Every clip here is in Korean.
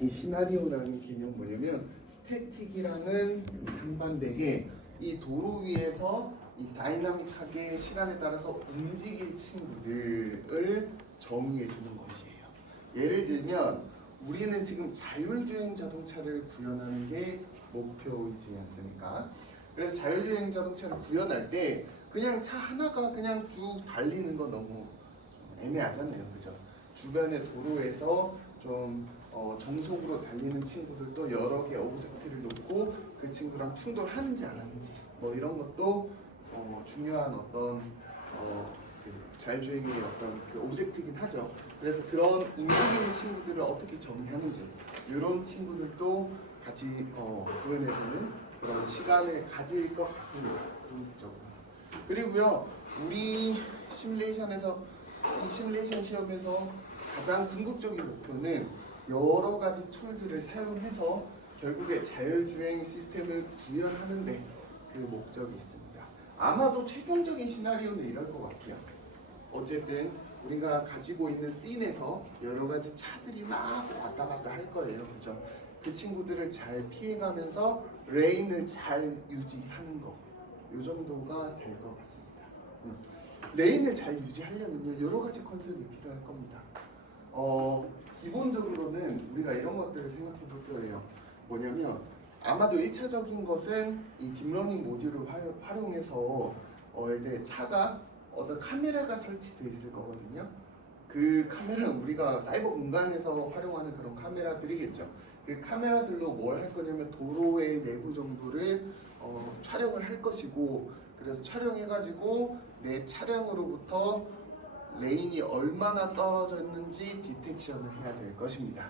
이 시나리오라는 개념 뭐냐면 스태틱이라는 상반되게 이 도로 위에서 이 다이나믹하게 시간에 따라서 움직일 친구들을 정의해 주는 것이에요. 예를 들면 우리는 지금 자율주행 자동차를 구현하는 게 목표이지 않습니까? 그래서 자율주행 자동차를 구현할 때 그냥 차 하나가 그냥 쭉 달리는 거 너무 애매하잖아요, 그죠? 주변의 도로에서 좀 정속으로 달리는 친구들도 여러 개 오브젝트를 놓고 그 친구랑 충돌하는지 안 하는지 뭐 이런 것도 중요한 어떤 그 자율주행의 어떤 그 오브젝트이긴 하죠. 그래서 그런 움직이는 친구들을 어떻게 정의하는지 이런 친구들도 같이 구현해보는 그런 시간을 가질 것 같습니다. 독립적으로. 그리고요, 우리 시뮬레이션에서 이 시뮬레이션 시험에서 가장 궁극적인 목표는 여러 가지 툴들을 사용해서 결국에 자율주행 시스템을 구현하는데 그 목적이 있습니다. 아마도 최종적인 시나리오는 이럴 것 같아요. 어쨌든 우리가 가지고 있는 씬에서 여러 가지 차들이 막 왔다 갔다 할 거예요. 그죠? 그 친구들을 잘 피해가면서 레인을 잘 유지하는 거. 이 정도가 될 것 같습니다. 레인을 잘 유지하려면 여러 가지 컨셉이 필요할 겁니다. 기본적으로는 우리가 이런 것들을 생각해 볼 거예요. 뭐냐면 아마도 1차적인 것은 이 딥러닝 모듈을 활용해서 이제 차가 어떤 카메라가 설치되어 있을 거거든요. 그 카메라는 우리가 사이버 공간에서 활용하는 그런 카메라들이겠죠. 그 카메라들로 뭘 할 거냐면 도로의 내부 정보를 촬영을 할 것이고, 그래서 촬영해가지고 내 차량으로부터 레인이 얼마나 떨어져 있는지 디텍션을 해야 될 것입니다.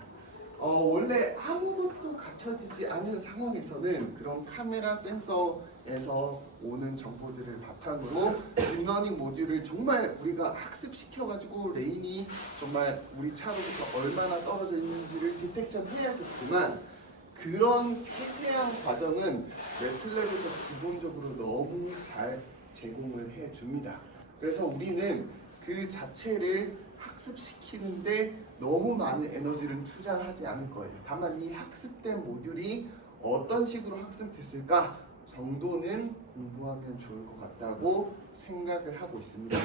원래 아무것도 갖춰지지 않은 상황에서는 그런 카메라 센서에서 오는 정보들을 바탕으로 딥러닝 모듈을 정말 우리가 학습시켜가지고 레인이 정말 우리 차로부터 얼마나 떨어져 있는지를 디텍션 해야겠지만, 그런 세세한 과정은 매틀랩에서 기본적으로 너무 잘 제공을 해줍니다. 그래서 우리는 그 자체를 학습시키는데 너무 많은 에너지를 투자하지 않을 거예요. 다만 이 학습된 모듈이 어떤 식으로 학습됐을까 정도는 공부하면 좋을 것 같다고 생각을 하고 있습니다.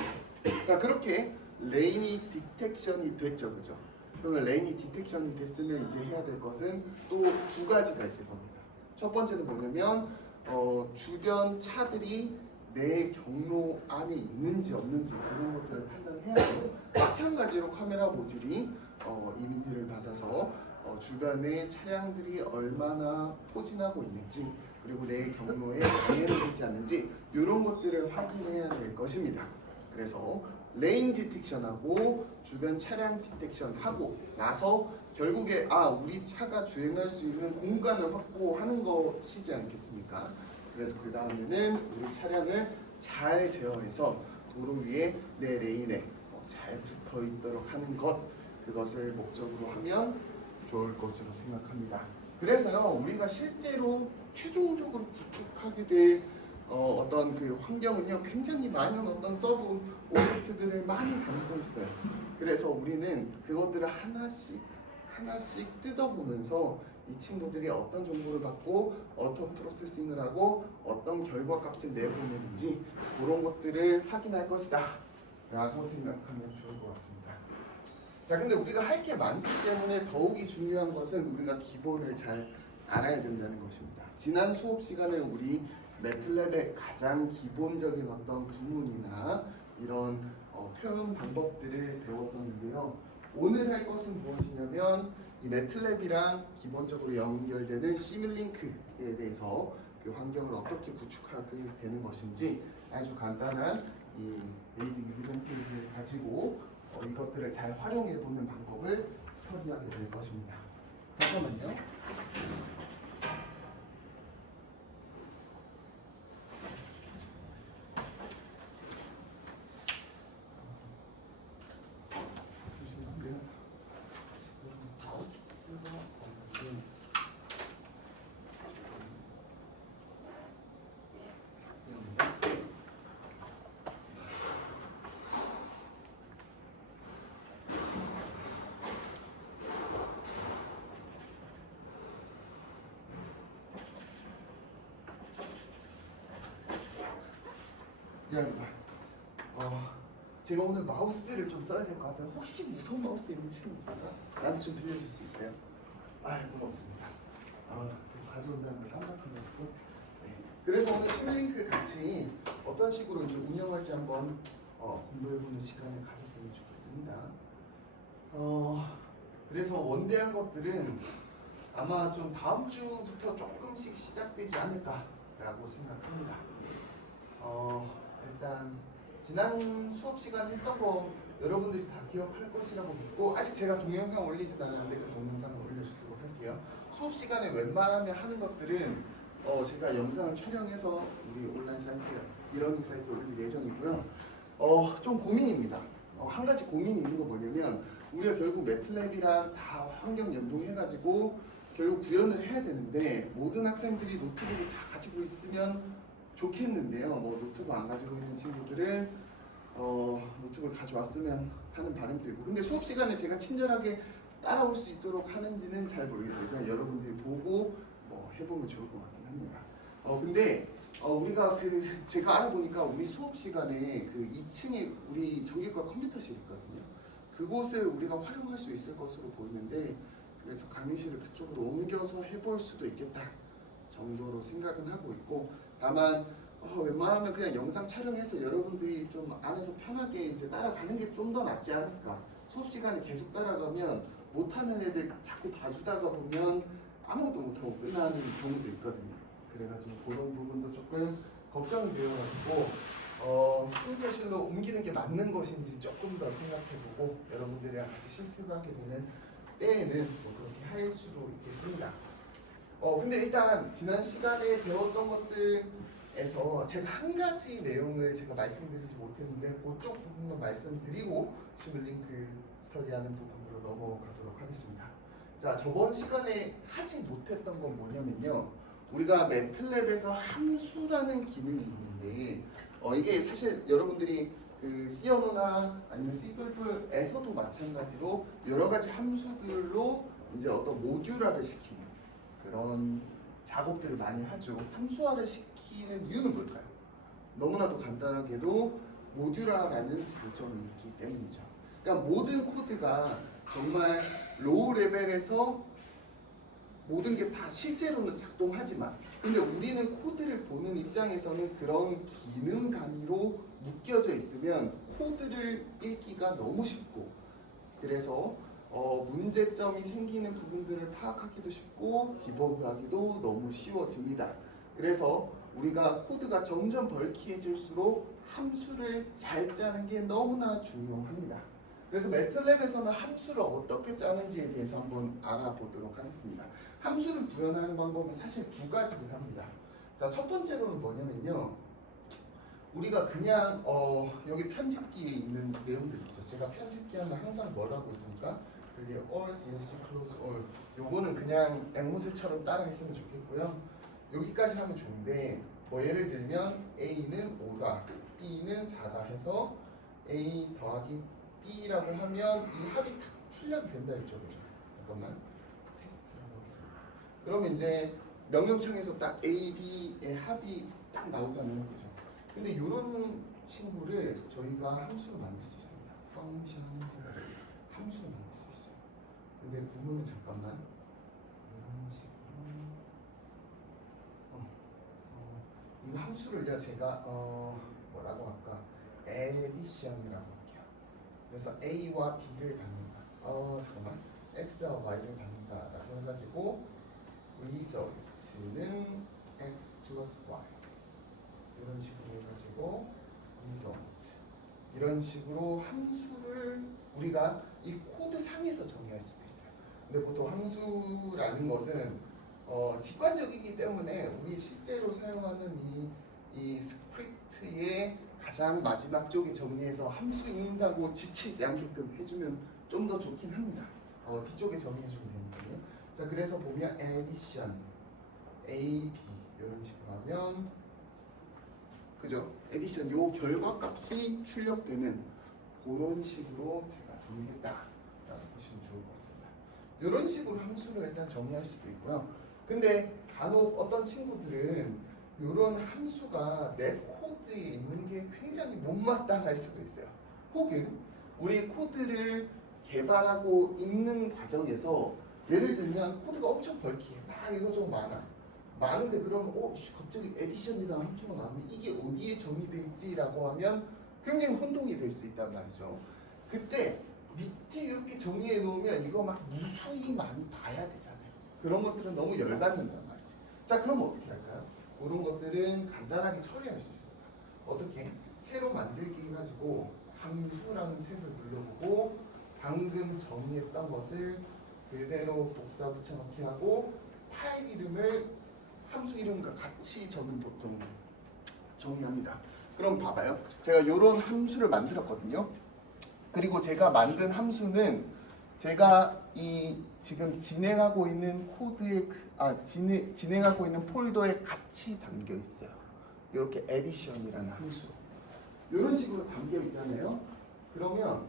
자, 그렇게 레인이 디텍션이 됐죠, 그죠? 그러면 레인이 디텍션이 됐으면 이제 해야 될 것은 또 두 가지가 있을 겁니다. 첫 번째는 뭐냐면 주변 차들이 내 경로 안에 있는지 없는지 그런 것들을 판단해야 돼요. 마찬가지로 카메라 모듈이 이미지를 받아서 주변에 차량들이 얼마나 포진하고 있는지, 그리고 내 경로에 방해를 되지 않는지 이런 것들을 확인해야 될 것입니다. 그래서 레인 디텍션하고 주변 차량 디텍션하고 나서 결국에 우리 차가 주행할 수 있는 공간을 확보하는 것이지 않겠습니까? 그래서 그 다음에는 우리 차량을 잘 제어해서 도로 위에 내 레인에 잘 붙어 있도록 하는 것, 그것을 목적으로 하면 좋을 것으로 생각합니다. 그래서요, 우리가 실제로 최종적으로 구축하게 될 어떤 그 환경은요, 굉장히 많은 어떤 서브 오브젝트들을 많이 담고 있어요. 그래서 우리는 그것들을 하나씩 뜯어보면서 이 친구들이 어떤 정보를 받고 어떤 프로세싱을 하고 어떤 결과값을 내보내는지 그런 것들을 확인할 것이다 라고 생각하면 좋을 것 같습니다. 자, 근데 우리가 할 게 많기 때문에 더욱이 중요한 것은 우리가 기본을 잘 알아야 된다는 것입니다. 지난 수업 시간에 우리 매틀랩의 가장 기본적인 어떤 구문이나 이런 표현 방법들을 배웠었는데요. 오늘 할 것은 무엇이냐면 이 매틀랩이랑 기본적으로 연결되는 시뮬링크에 대해서 그 환경을 어떻게 구축하게 되는 것인지 아주 간단한 이 베이직 이벤트를 가지고 이것들을 잘 활용해보는 방법을 스터디하게 될 것입니다. 잠깐만요. 미안합니다. 제가 오늘 마우스를 좀 써야 될 것 같아요. 혹시 무선 마우스 있는 친구 있을까? 나한테 좀 빌려줄 수 있어요? 고맙습니다. 가져온다는 걸 깜빡해가지고. 네. 그래서 오늘 심링크 같이 어떤 식으로 이제 운영할지 한번 공부해보는 시간을 가졌으면 좋겠습니다. 그래서 원대한 것들은 아마 좀 다음 주부터 조금씩 시작되지 않을까라고 생각합니다. 일단 지난 수업 시간에 했던 거 여러분들이 다 기억할 것이라고 믿고, 아직 제가 동영상 올리진 않았는데 그 동영상을 올려주도록 할게요. 수업 시간에 웬만하면 하는 것들은 제가 영상을 촬영해서 우리 온라인 사이트에 이러닝 사이트에 올릴 예정이고요. 좀 고민입니다. 한 가지 고민이 있는 거 뭐냐면, 우리가 결국 매틀랩이랑 다 환경 연동해가지고 결국 구현을 해야 되는데, 모든 학생들이 노트북을 다 가지고 있으면 좋겠는데요. 뭐 노트북 안 가지고 있는 친구들은 노트북을 가져왔으면 하는 바람도 있고, 근데 수업 시간에 제가 친절하게 따라올 수 있도록 하는지는 잘 모르겠어요. 그냥 여러분들이 보고 뭐 해보면 좋을 것 같긴 합니다. 근데 우리가 제가 알아보니까 우리 수업 시간에 2층에 우리 전기과 컴퓨터실 있거든요. 그곳을 우리가 활용할 수 있을 것으로 보이는데, 그래서 강의실을 그쪽으로 옮겨서 해볼 수도 있겠다 정도로 생각은 하고 있고, 다만 웬만하면 그냥 영상 촬영해서 여러분들이 좀 안에서 편하게 이제 따라가는 게 좀 더 낫지 않을까. 수업 시간에 계속 따라가면 못하는 애들 자꾸 봐주다가 보면 아무것도 못하고 끝나는 경우도 있거든요. 그래가지고 그런 부분도 조금 걱정이 되어가지고 컴퓨터실로 옮기는 게 맞는 것인지 조금 더 생각해보고, 여러분들이랑 같이 실습을 하게 되는 때에는 뭐 그렇게 할 수도 있겠습니다. 근데 일단 지난 시간에 배웠던 것들에서 제가 한 가지 내용을 제가 말씀드리지 못했는데, 그쪽 부분만 말씀드리고 시뮬링크 스터디하는 부분으로 넘어가도록 하겠습니다. 자, 저번 시간에 하지 못했던 건 뭐냐면요, 우리가 매틀랩에서 함수라는 기능이 있는데, 이게 사실 여러분들이 C 언어나 아니면 C++에서도 마찬가지로 여러 가지 함수들로 이제 어떤 모듈화를 시키는 그런 작업들을 많이 하죠. 함수화를 시키는 이유는 뭘까요? 너무나도 간단하게도 모듈화라는 장점이 있기 때문이죠. 그러니까 모든 코드가 정말 로우 레벨에서 모든 게 다 실제로는 작동하지만, 근데 우리는 코드를 보는 입장에서는 그런 기능 단위로 묶여져 있으면 코드를 읽기가 너무 쉽고, 그래서 문제점이 생기는 부분들을 파악하기도 쉽고 디버그하기도 너무 쉬워집니다. 그래서 우리가 코드가 점점 벌키해질수록 함수를 잘 짜는 게 너무나 중요합니다. 그래서 매틀랩에서는 함수를 어떻게 짜는지에 대해서 한번 알아보도록 하겠습니다. 함수를 구현하는 방법은 사실 두 가지를 합니다. 자, 첫 번째로는 뭐냐면요, 우리가 그냥 여기 편집기에 있는 내용들이죠. 제가 편집기 하면 항상 뭘 하고 있습니까? 그게 all, CSC, close, all. 요거는 그냥 앵무새처럼 따라 했으면 좋겠고요. 여기까지 하면 좋은데, 뭐 예를 들면 A는 5다, B는 4다 해서 A 더하기 B라고 하면 이 합이 딱 출력이 된다 했죠. 그죠? 잠깐만. 테스트라고 하겠습니다. 그러면 이제 명령창에서 딱 A, B의 합이 딱 나오잖아요. 그죠? 근데 이런 친구를 저희가 함수로 만들 수 있습니다. 펑션 함수로 만들 수 있어요. 근데 구문은 잠깐만 이런 식으로 이 함수를 제가 뭐라고 할까? 에디션이라고 할게요. 그래서 A와 B를 갖는다. 잠깐만. X와 Y를 갖는다라고 해가지고 result는 X 플러스 Y 이런 식으로 해가지고 result 이런 식으로 함수를 우리가 이 코드 상에서 정의할 수도 있어요. 근데 보통 함수라는 것은 직관적이기 때문에 우리 실제로 사용하는 이 스크립트의 가장 마지막 쪽에 정의해서 함수인다고 지치지 않게끔 해주면 좀 더 좋긴 합니다. 뒤쪽에 정의해주면 되니까요. 자, 그래서 보면 addition, A, B 이런 식으로 하면 그죠? addition 요 결과값이 출력되는 그런 식으로 제가 정의했다라고 보시면 좋을 것 같습니다. 이런 식으로 함수를 일단 정의할 수도 있고요. 근데 간혹 어떤 친구들은 이런 함수가 내 코드에 있는 게 굉장히 못마땅할 수도 있어요. 혹은 우리 코드를 개발하고 있는 과정에서 예를 들면 코드가 엄청 벌키해. 막 이거저거 많은데 그러면 갑자기 에디션이라는 함수가 나오면 이게 어디에 정의돼 있지라고 하면 굉장히 혼동이 될 수 있단 말이죠. 그때 밑에 이렇게 정리해 놓으면 이거 막 무수히 많이 봐야 되잖아요. 그런 것들은 너무 열받는단 말이지. 자, 그럼 어떻게 할까요? 그런 것들은 간단하게 처리할 수 있습니다. 어떻게? 새로 만들기 해가지고 함수라는 탭을 눌러보고 방금 정의했던 것을 그대로 복사 붙여넣기 하고 파일 이름을 함수 이름과 같이 저는 보통 정의합니다. 그럼 봐봐요. 제가 이런 함수를 만들었거든요. 그리고 제가 만든 함수는 제가 이 지금 진행하고 있는 코드에 진행하고 있는 폴더에 같이 담겨 있어요. 이렇게 에디션이라는 함수. 이런 식으로 담겨 있잖아요. 그러면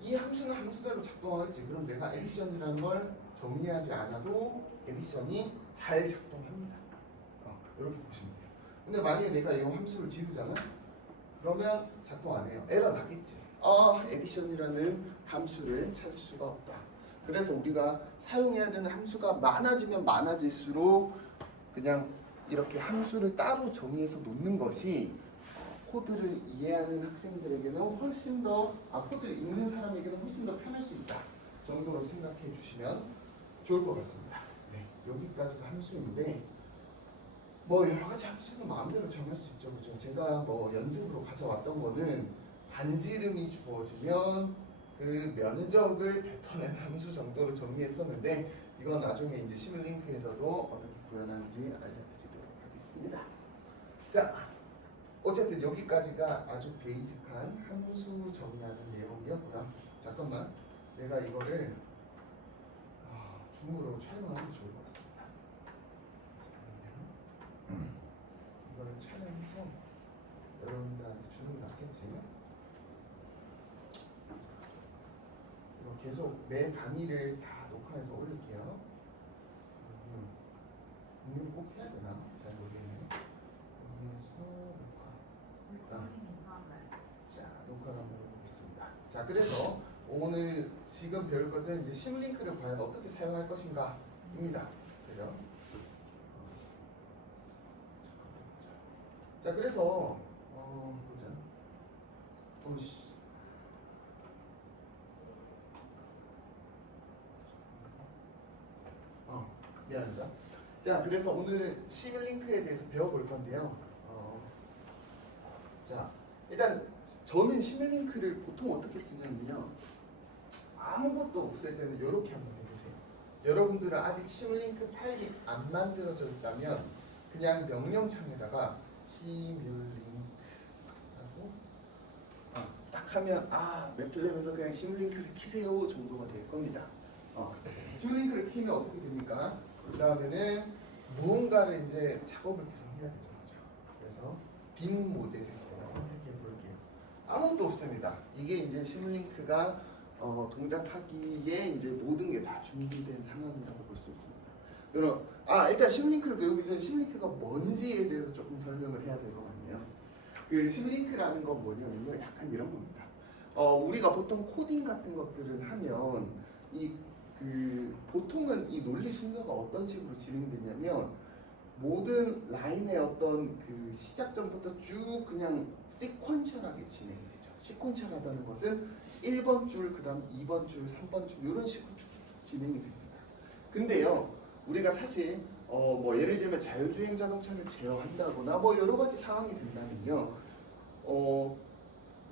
이 함수는 함수대로 작동하겠지. 그럼 내가 에디션이라는 걸 정의하지 않아도 에디션이 잘 작동합니다. 이렇게 보시면 돼요. 근데 만약에 내가 이 함수를 지우잖아? 그러면 작동 안 해요. 에러 나겠지. 에디션이라는 함수를 찾을 수가 없다. 그래서 우리가 사용해야 되는 함수가 많아지면 많아질수록 그냥 이렇게 함수를 따로 정의해서 놓는 것이 코드를 이해하는 학생들에게는 훨씬 더 코드를 읽는 사람에게는 훨씬 더 편할 수 있다 정도로 생각해 주시면 좋을 것 같습니다. 네, 여기까지가 함수인데 뭐 여러 가지 함수는 마음대로 정할 수 있죠. 그죠? 제가 뭐 연습으로 가져왔던 거는 반지름이 주어지면 그 면적을 뱉어낸 함수 정도로 정리했었는데 이건 나중에 이제 시뮬링크에서도 어떻게 구현하는지 알려드리도록 하겠습니다. 자, 어쨌든 여기까지가 아주 베이직한 함수 정의하는 내용이었고요. 잠깐만, 내가 이거를 줌으로 촬영하는 게 좋을 것 같습니다. 이거를 촬영해서 여러분들한테 주는 게 낫겠지? 이거 계속 매 단위를 다 녹화해서 올릴게요. 공유 꼭 해야 되나? 잘 모르겠네요. 여기에서 자, 녹화를 한번 해보겠습니다. 자, 그래서 오늘 지금 배울 것은 이제 시뮬링크를 과연 어떻게 사용할 것인가입니다. 그죠? 자, 그래서 보자. 미안합니다. 자, 그래서 오늘 시뮬링크에 대해서 배워볼 건데요. 자, 일단 저는 시뮬링크를 보통 어떻게 쓰냐면요. 아무것도 없을 때는 이렇게 한번 해보세요. 여러분들은 아직 시뮬링크 파일이 안 만들어져 있다면 그냥 명령창에다가 시뮬링크 하고 딱 하면 매틀랩에서 그냥 시뮬링크를 키세요 정도가 될 겁니다. 시뮬링크를 키면 어떻게 됩니까? 그 다음에는 무언가를 이제 작업을 구성해야 되죠. 그래서 빈 모델을 제가 선택해 볼게요. 아무것도 없습니다. 이게 이제 시뮬링크가 동작하기에 이제 모든 게 다 준비된 상황이라고 볼 수 있습니다. 그럼 일단 시뮬링크를 배우기 전에 시뮬링크가 뭔지에 대해서 조금 설명을 해야 될 것 같네요. 그 시뮬링크라는 건 뭐냐면요, 약간 이런 겁니다. 우리가 보통 코딩 같은 것들을 하면 보통은 이 논리 순서가 어떤 식으로 진행되냐면 모든 라인의 어떤 그 시작점부터 쭉 그냥 시퀀셜하게 진행이 되죠. 시퀀셜하다는 것은 1번 줄, 그 다음 2번 줄, 3번 줄 이런 식으로 쭉쭉 진행이 됩니다. 근데요, 우리가 사실 뭐 예를 들면 자율주행 자동차를 제어한다거나 뭐 여러 가지 상황이 된다면요,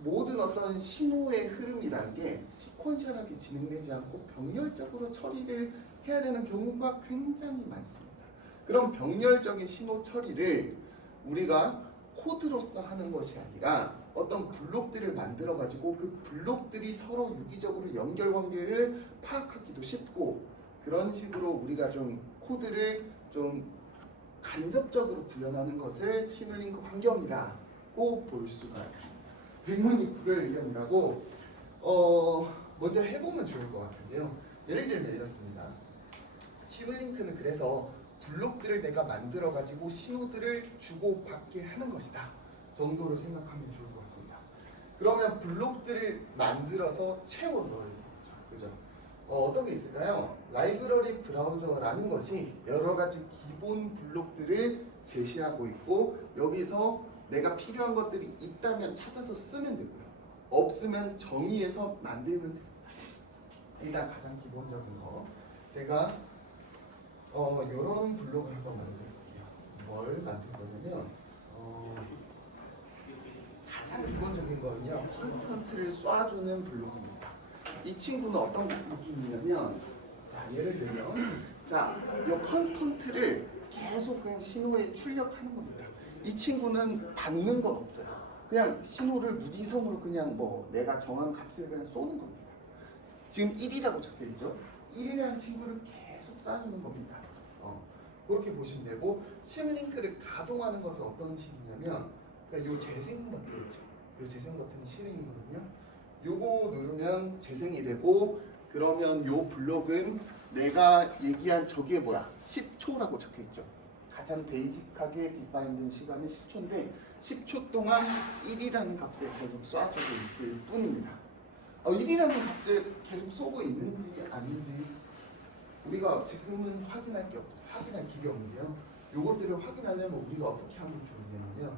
모든 어떤 신호의 흐름이라는 게 시퀀셜하게 진행되지 않고 병렬적으로 처리를 해야 되는 경우가 굉장히 많습니다. 그럼 병렬적인 신호 처리를 우리가 코드로서 하는 것이 아니라 어떤 블록들을 만들어 가지고 그 블록들이 서로 유기적으로 연결 관계를 파악하기도 쉽고 그런 식으로 우리가 좀 코드를 좀 간접적으로 구현하는 것을 시뮬링크 환경이라고 볼 수가 있습니다. 백문이 불여일견이라고 먼저 해보면 좋을 것 같은데요. 예를 들면 이렇습니다. 시뮬링크는 그래서 블록들을 내가 만들어 가지고 신호들을 주고 받게 하는 것이다 정도로 생각하면 좋을 것 같습니다. 그러면 블록들을 만들어서 채워 넣어야 되죠. 그죠? 어떤 게 있을까요? 라이브러리 브라우저라는 것이 여러 가지 기본 블록들을 제시하고 있고 여기서 내가 필요한 것들이 있다면 찾아서 쓰면 되고요. 없으면 정의해서 만들면 됩니다. 일단 가장 기본적인 거 제가 이런 블록을 한번 만들게요. 뭘 만들 거냐면 가장 기본적인 거는요. 컨스턴트를 쏴주는 블록입니다. 이 친구는 어떤 느낌이냐면 자 예를 들면 이 컨스턴트를 계속 그냥 신호에 출력하는 겁니다. 이 친구는 받는 건 없어요. 그냥 신호를 무지성으로 그냥 뭐 내가 정한 값을 그냥 쏘는 겁니다. 지금 1이라고 적혀 있죠. 1이라는 친구를 계속 쏴주는 겁니다. 그렇게 보시면 되고 심링크를 가동하는 것은 어떤 식이냐면 그러니까 요 재생 버튼이죠. 요 재생 버튼이 실행이거든요. 요거 누르면 재생이 되고 그러면 요 블록은 내가 얘기한 저게 뭐야? 10초라고 적혀 있죠. 가장 베이직하게 디파인된 시간은 10초인데 10초 동안 1이라는 값을 계속 쏴주고 있을 뿐입니다. 1이라는 값을 계속 쏘고 있는지 아닌지 우리가 지금은 확인할 길이 없는데요. 요것들을 확인하려면 우리가 어떻게 하면 좋냐면요.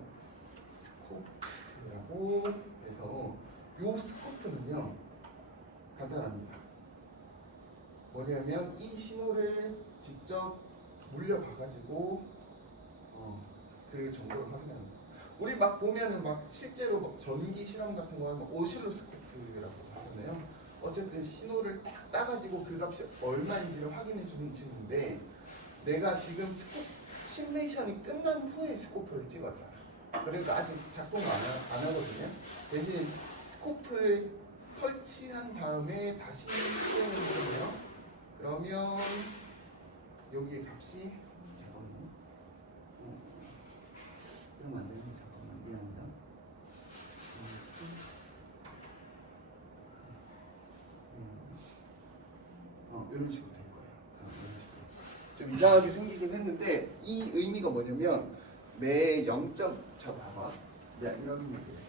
스코프라고 해서 요 스코프는요. 간단합니다. 뭐냐면 이 신호를 직접 물려봐가지고 그 정보를 확인합니다. 우리 막 보면은 막 실제로 막 전기 실험 같은 거 하면 오실로스코프라고 하잖아요. 어쨌든 신호를 딱 따가지고 그 값이 얼마인지를 확인해 주는 친구인데 내가 지금 시뮬레이션이 끝난 후에 스코프를 찍었잖아. 그러니까 아직 작동을 안 하거든요. 대신 스코프를 설치한 다음에 다시 실행을 해보면 그러면 여기에 값이 잠깐만요. 이러면 안 되는데 잠깐만 미안합니다. 이런 식으로 될 거예요. 이런 식으로. 좀 이상하게 생기긴 했는데 이 의미가 뭐냐면 매 0점 저 봐봐. 이런 의미가 있습니다.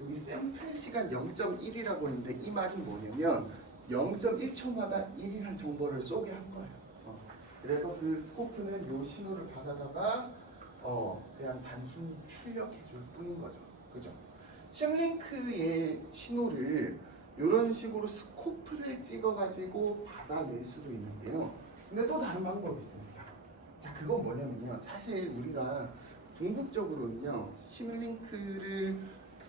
여기 샘플 시간 0.1이라고 했는데 이 말이 뭐냐면 0.1초마다 1이라는 정보를 쏘게 한 거예요. 그래서 그 스코프는 요 신호를 받아다가 그냥 단순히 출력해 줄 뿐인 거죠. 그죠? 심링크의 신호를 이런 식으로 스코프를 찍어가지고 받아낼 수도 있는데요. 근데 또 다른 방법이 있습니다. 자, 그건 뭐냐면요. 사실 우리가 궁극적으로는요. 시뮬링크를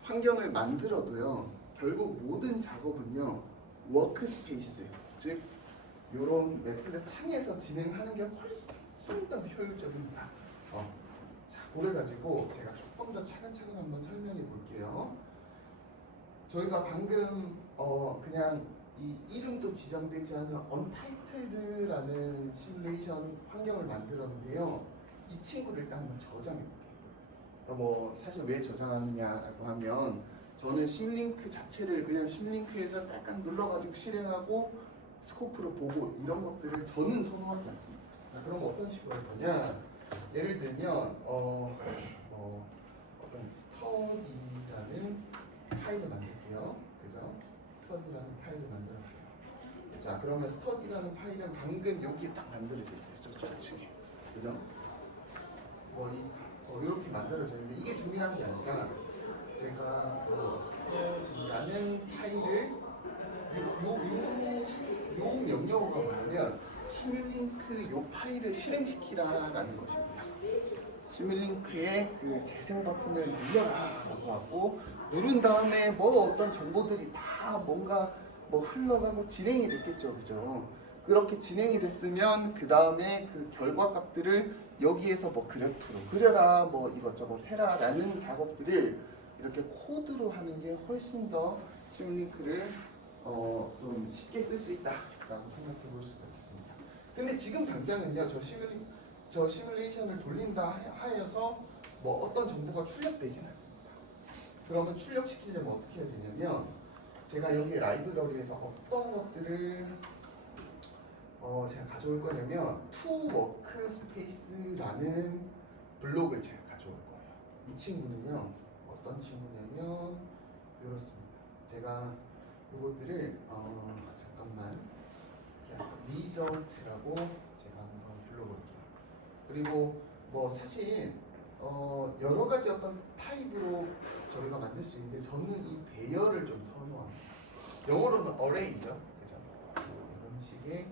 환경을 만들어도요. 결국 모든 작업은요. 워크스페이스, 즉 이런 매플랩 창에서 진행하는 게 훨씬 더 효율적입니다. 자, 그래가지고 제가 조금 더 차근차근 한번 설명해 볼게요. 저희가 방금 그냥 이 이름도 지정되지 않은 언타이틀드라는 시뮬레이션 환경을 만들었는데요. 이 친구를 일단 한번 저장해 볼게요. 사실 왜 저장하느냐라고 하면 저는 심링크 자체를 그냥 심링크에서 딱딱 눌러가지고 실행하고 스코프로 보고 이런 것들을 저는 선호하지 않습니다. 자, 그럼 어떤 식으로 할 거냐? 예를 들면 어떤 스터디라는 파일을 만들게요. 그죠? 스터디라는 파일을 만들었어요. 자, 그러면 스터디라는 파일은 방금 여기에 딱 만들어져 있어요. 저 좌측에. 그죠? 이렇게 만들어져 있는데 이게 중요한 게 아니라 제가 스터디라는 파일을 요 명령어가 뭐냐면 시뮬링크 요 파일을 실행시키라라는 것입니다. 시뮬링크의 그 재생 버튼을 눌러라라고 하고 누른 다음에 어떤 정보들이 다 뭔가 흘러가고 진행이 됐겠죠, 그죠? 그렇게 진행이 됐으면 그 다음에 그 결과 값들을 여기에서 그래프로 그려라, 이것저것 해라라는 작업들을 이렇게 코드로 하는 게 훨씬 더 시뮬링크를 좀 쉽게 쓸 수 있다라고 생각해 볼 수가 있겠습니다. 근데 지금 당장은요, 저 시뮬레이션을 돌린다 하여서 어떤 정보가 출력되진 않습니다. 그러면 출력시키려면 어떻게 해야 되냐면 제가 여기 라이브러리에서 어떤 것들을 제가 가져올 거냐면 to workspace라는 블록을 제가 가져올 거예요. 이 친구는요 어떤 친구냐면 이렇습니다. 제가 이것들을 잠깐만 리저트라고 제가 한번 불러볼게요. 그리고 뭐 사실 여러 가지 어떤 타입으로 저희가 만들 수 있는데 저는 이 배열을 좀 선호합니다. 영어로는 array죠, 그죠? 이런 식의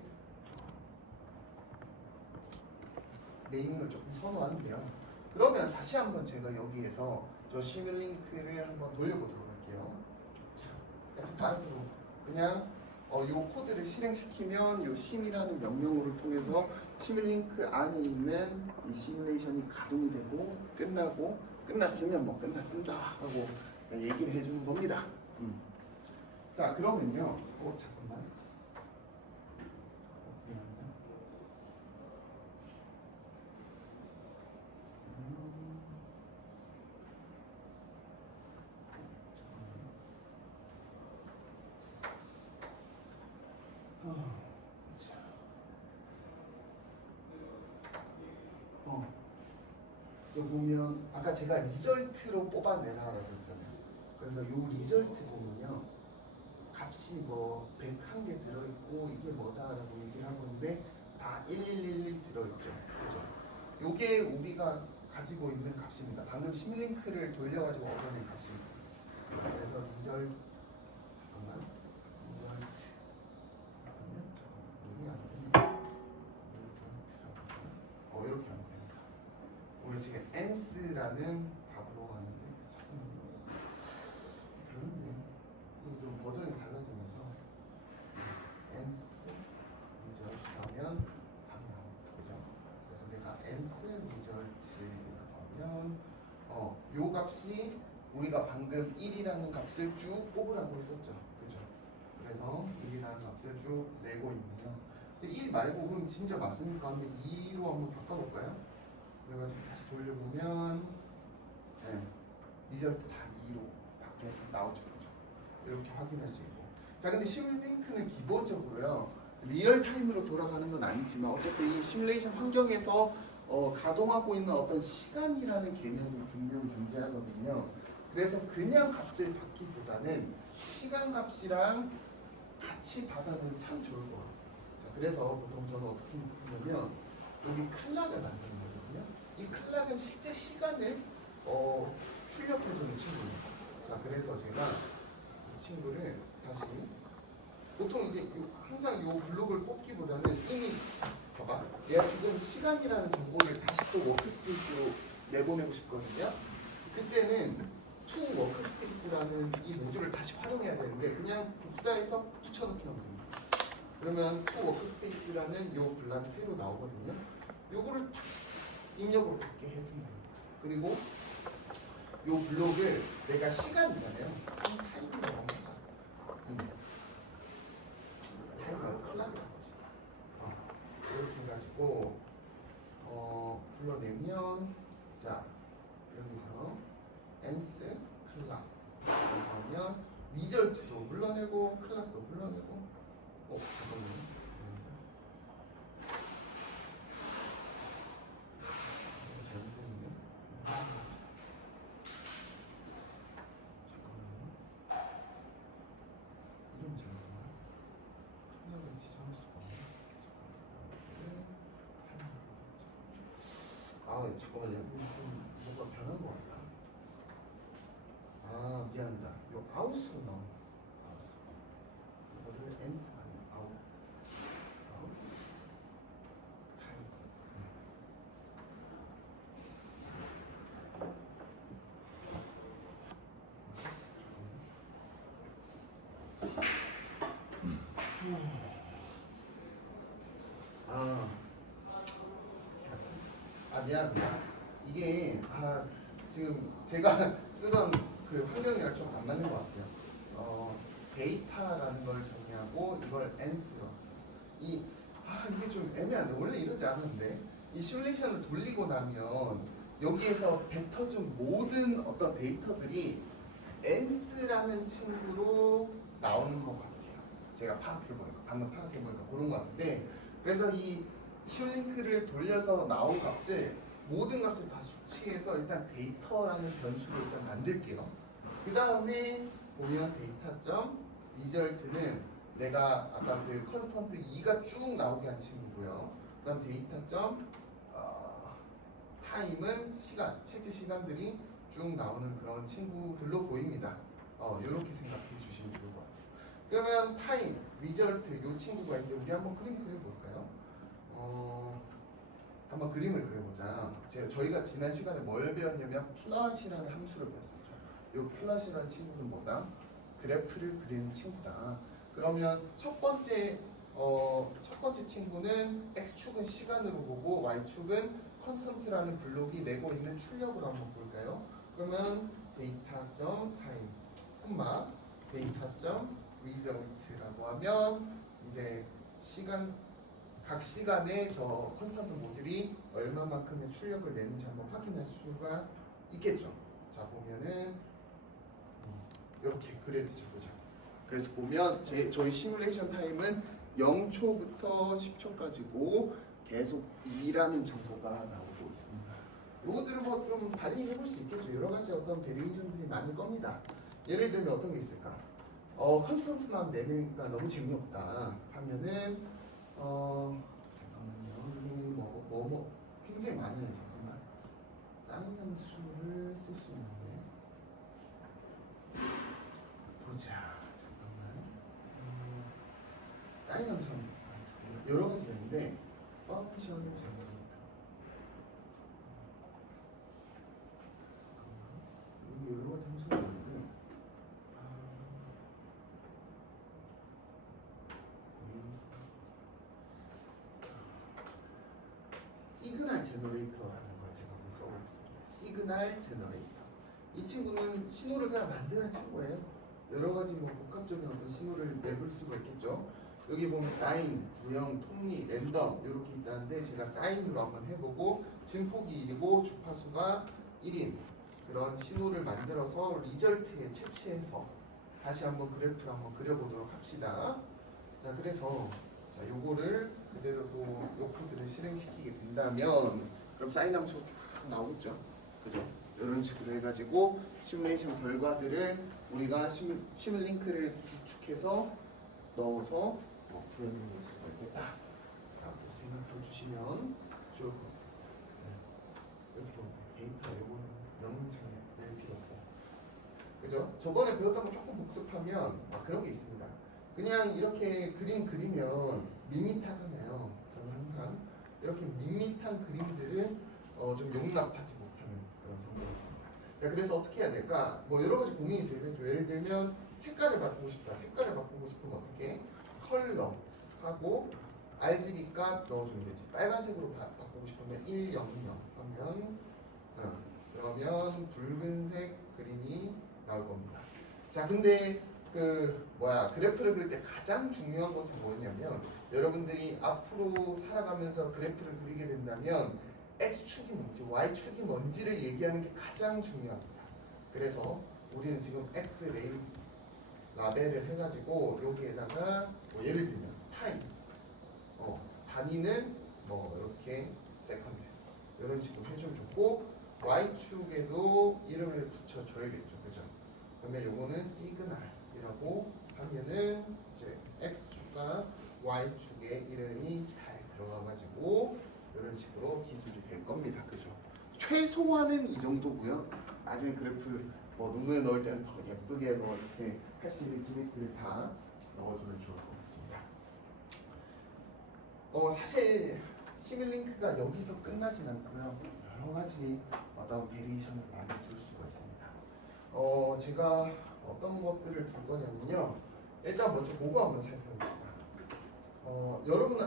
네이밍을 조금 선호하는데요. 그러면 다시 한번 제가 여기에서 저 시뮬링크를 한번 돌려보도록 할게요. 자, F5로 그냥 요 코드를 실행시키면 요 심이라는 명령어를 통해서 시뮬링크 안에 있는 이 시뮬레이션이 가동이 되고 끝나고 끝났으면 뭐 끝났습니다 하고 얘기를 해주는 겁니다. 자 그러면요. 잠깐만. 미안합니다. 여기 보면 아까 제가 리절트로 뽑아내라고 했잖아요. 그래서 요 리절트 보면요. 값이 뭐 101개 들어있고 이게 뭐다라고 얘기를 하고 있는데 다 1111 들어있죠. 그죠? 요게 우리가 가지고 있는 값입니다. 방금 시뮬링크를 돌려가지고 얻어낸 값입니다. 그래서 리절트 잠깐만 리절트 그러면 이게 안 됩니다. 이렇게 하면 됩니다. 우리 지금 ans라는 답으로 가는데 그런데 좀 버전이 달라지면서 ans result 하면 답이 나옵니다. 그죠? 그래서 내가 ans result라고 하면 요 값이 우리가 방금 1이라는 값을 쭉 뽑으라고 했었죠. 그죠? 그래서 1이라는 값을 쭉 내고 있는데요. 1 말고 그럼 진짜 맞습니까? 근데 2로 한번 바꿔볼까요? 그래가지고 다시 돌려보면 네, 리절트 다 2로 바뀌어서 나오죠. 이렇게 확인할 수 있고. 자, 근데 시뮬링크는 기본적으로요 리얼타임으로 돌아가는 건 아니지만 어쨌든 이 시뮬레이션 환경에서 가동하고 있는 어떤 시간이라는 개념이 분명히 존재하거든요. 그래서 그냥 값을 받기보다는 시간 값이랑 같이 받아내면 참 좋을 것 같아요. 자, 그래서 보통 저는 어떻게 하냐면 여기 클락을 만드는 거거든요. 이 클락은 실제 시간을 출력해주는 친구입니다. 자, 그래서 제가 이 친구를 다시 보통 이제 항상 이 블록을 뽑기보다는 이미 봐봐, 얘가 지금 시간이라는 정보를 다시 또 워크스페이스로 내보내고 싶거든요. 그때는 to 워크스페이스라는 이 모듈을 다시 활용해야 되는데 그냥 복사해서 붙여넣기만 합니다. 그러면 to 워크스페이스라는 요 블락이 새로 나오거든요. 요거를 입력으로 받게 해주는 거예요. 그리고 요 블록을 내가 시간이잖아요. 타임으로 넘어가자. 타임으로 클락을 하고 있어요. 이렇게 해가지고 불러내면 자 여기서 ans 클락 그러면 리절트도 불러내고 클락도 불러내고 잠깐만요. 잠깐만요. 좀 뭔가 변한 것 같다. 미안합니다. 요 아웃으로 나온 이거를 ans가 아니고 아웃. 타임. 미안합니다. 이게 지금 제가 쓰던 그 환경이랑 좀 안 맞는 것 같아요. 데이터라는 걸 정의하고 이걸 ans로 이게 좀 애매한데 원래 이러지 않았는데 이 시뮬레이션을 돌리고 나면 여기에서 뱉어준 모든 어떤 데이터들이 ans라는 친구로 나오는 것 같아요. 제가 방금 파악해보니까 그런 것 같은데 그래서 이 시뮬링크를 돌려서 나온 값을 모든 값을 다 수치해서 일단 데이터라는 변수를 일단 만들게요. 그 다음에 보면 데이터점 리절트는 내가 아까 그 컨스턴트 2가 쭉 나오게 한 친구고요. 그 다음 데이터점 타임은 시간, 실제 시간들이 쭉 나오는 그런 친구들로 보입니다. 이렇게 생각해 주시면 좋을 것 같아요. 그러면 타임, 리절트 이 친구가 있는데 우리 한번 그림 그려볼까요? 한번 그림을 그려보자. 저희가 지난 시간에 뭘 배웠냐면 플롯이라는 함수를 배웠었죠. 이 플롯이라는 친구는 뭐다? 그래프를 그리는 친구다. 그러면 첫 번째 친구는 x축은 시간으로 보고 y축은 컨스턴트라는 블록이 내고 있는 출력으로 한번 볼까요? 그러면 데이터.타임, 데이터.리절트라고 하면 이제 각 시간에 저 컨스턴트 모듈이 얼마만큼의 출력을 내는지 한번 확인할 수가 있겠죠. 자 보면은 이렇게 그려지죠, 그죠? 그래서 보면 저희 시뮬레이션 타임은 0초부터 10초까지고 계속 2라는 정보가 나오고 있습니다. 요거들은 뭐 좀 달리 해볼 수 있겠죠. 여러 가지 어떤 베리에이션들이 많을 겁니다. 예를 들면 어떤 게 있을까? 컨스턴트만 내니까 너무 재미없다 하면은 잠깐만요. 여기 뭐 굉장히 많이 해요. 잠깐만. 사인 함수를 쓸 수 있는데 보자. 잠깐만. 사인 함수 여러 가지가 있는데 펑션 제너레이터 여기 여러 가지 함수가 있는데 시그널 제너레이터라는 걸 제가 한번 써보겠습니다. 시그널 제너레이터. 이 친구는 신호를 그냥 만드는 친구예요. 여러 가지 뭐 복합적인 어떤 신호를 내볼 수가 있겠죠. 여기 보면 사인, 구형, 톱니, 랜덤 이렇게 있다는데 제가 사인으로 한번 해보고 진폭이 1이고 주파수가 1인 그런 신호를 만들어서 리절트에 채취해서 다시 한번 그래프를 한번 그려보도록 합시다. 자 그래서 자 요거를 그대로 요 코드를 실행시키게 된다면 그럼 사인 함수 딱 나오겠죠. 그죠? 이런 식으로 해가지고 시뮬레이션 결과들을 우리가 시뮬링크를 비축해서 넣어서 구현해 볼 수가 있겠다. 라고 생각해 주시면 좋을 것 같습니다. 여기 보면 데이터 요거는 명칭에 낼 필요 없고 그죠? 저번에 배웠던 거 조금 복습하면 그런 게 있습니다. 그냥 이렇게 그림 그리면 밋밋하잖아요. 저는 항상 이렇게 밋밋한 그림들을 좀 용납하지 못하는 그런 성격이 있습니다. 자 그래서 어떻게 해야 될까? 뭐 여러 가지 고민이 되겠죠. 예를 들면 색깔을 바꾸고 싶다. 색깔을 바꾸고 싶으면 어떻게? 컬러 하고 RGB 값 넣어주면 되지. 빨간색으로 바꾸고 싶으면 100 하면 그러면 붉은색 그림이 나올 겁니다. 자 근데 그래프를 그릴 때 가장 중요한 것은 뭐냐면 여러분들이 앞으로 살아가면서 그래프를 그리게 된다면 X축이 뭔지 Y축이 뭔지를 얘기하는 게 가장 중요합니다. 그래서 우리는 지금 X 라벨을 해가지고 여기에다가 뭐 예를 들면 타임 단위는 뭐 이렇게 세컨드 이런 식으로 해주면 좋고 Y축에도 이름을 붙여줘야겠죠. 그죠? 그러면 요거는 시그널이라고 하면은 이제 X축과 Y축의 이름이 잘 들어가가지고 이런 식으로 기술이 될 겁니다. 그죠? 최소한은 이 정도고요. 나중에 그래프 뭐 논문에 넣을 때는 더 예쁘게 뭐 이렇게 할 수 있는 기믹들을 다 넣어주면 좋을 것 같습니다. 사실 시뮬링크가 여기서 끝나진 않고요. 여러 가지 어떤 베리에이션을 많이 줄 수가 있습니다. 제가 어떤 것들을 줄 거냐면요. 일단 먼저 그거 한번 살펴봅시다. 여러분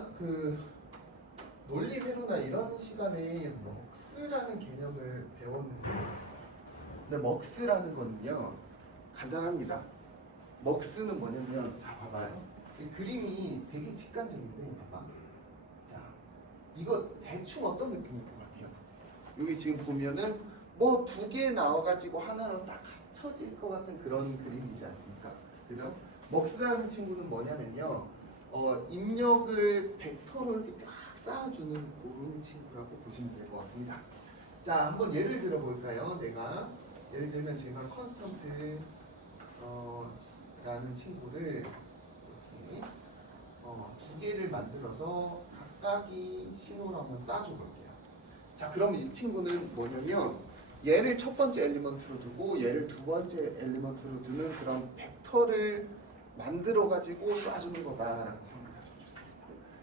논리 회로나 이런 시간에 먹스라는 개념을 배웠는지 모르겠어요. 근데 먹스라는 거는요 간단합니다. 먹스는 뭐냐면 봐봐요. 이 그림이 되게 직관적인데 봐봐. 자 이거 대충 어떤 느낌일 것 같아요? 여기 지금 보면은 뭐 두 개 나와가지고 하나로 딱 합쳐질 것 같은 그런 그림이지 않습니까? 그죠? 먹스라는 친구는 뭐냐면요. 입력을 벡터로 이렇게 쫙 쌓아주는 그런 친구라고 보시면 될 것 같습니다. 자, 한번 예를 들어 볼까요? 예를 들면 제가 컨스턴트 라는 친구를 이렇게 두 개를 만들어서 각각이 신호를 한번 쌓아줘 볼게요. 자, 그럼 이 친구는 뭐냐면 얘를 첫 번째 엘리먼트로 두고 얘를 두 번째 엘리먼트로 두는 그런 벡터를 만들어 가지고 쏴주는 거다라고 생각하시면 좋습니다.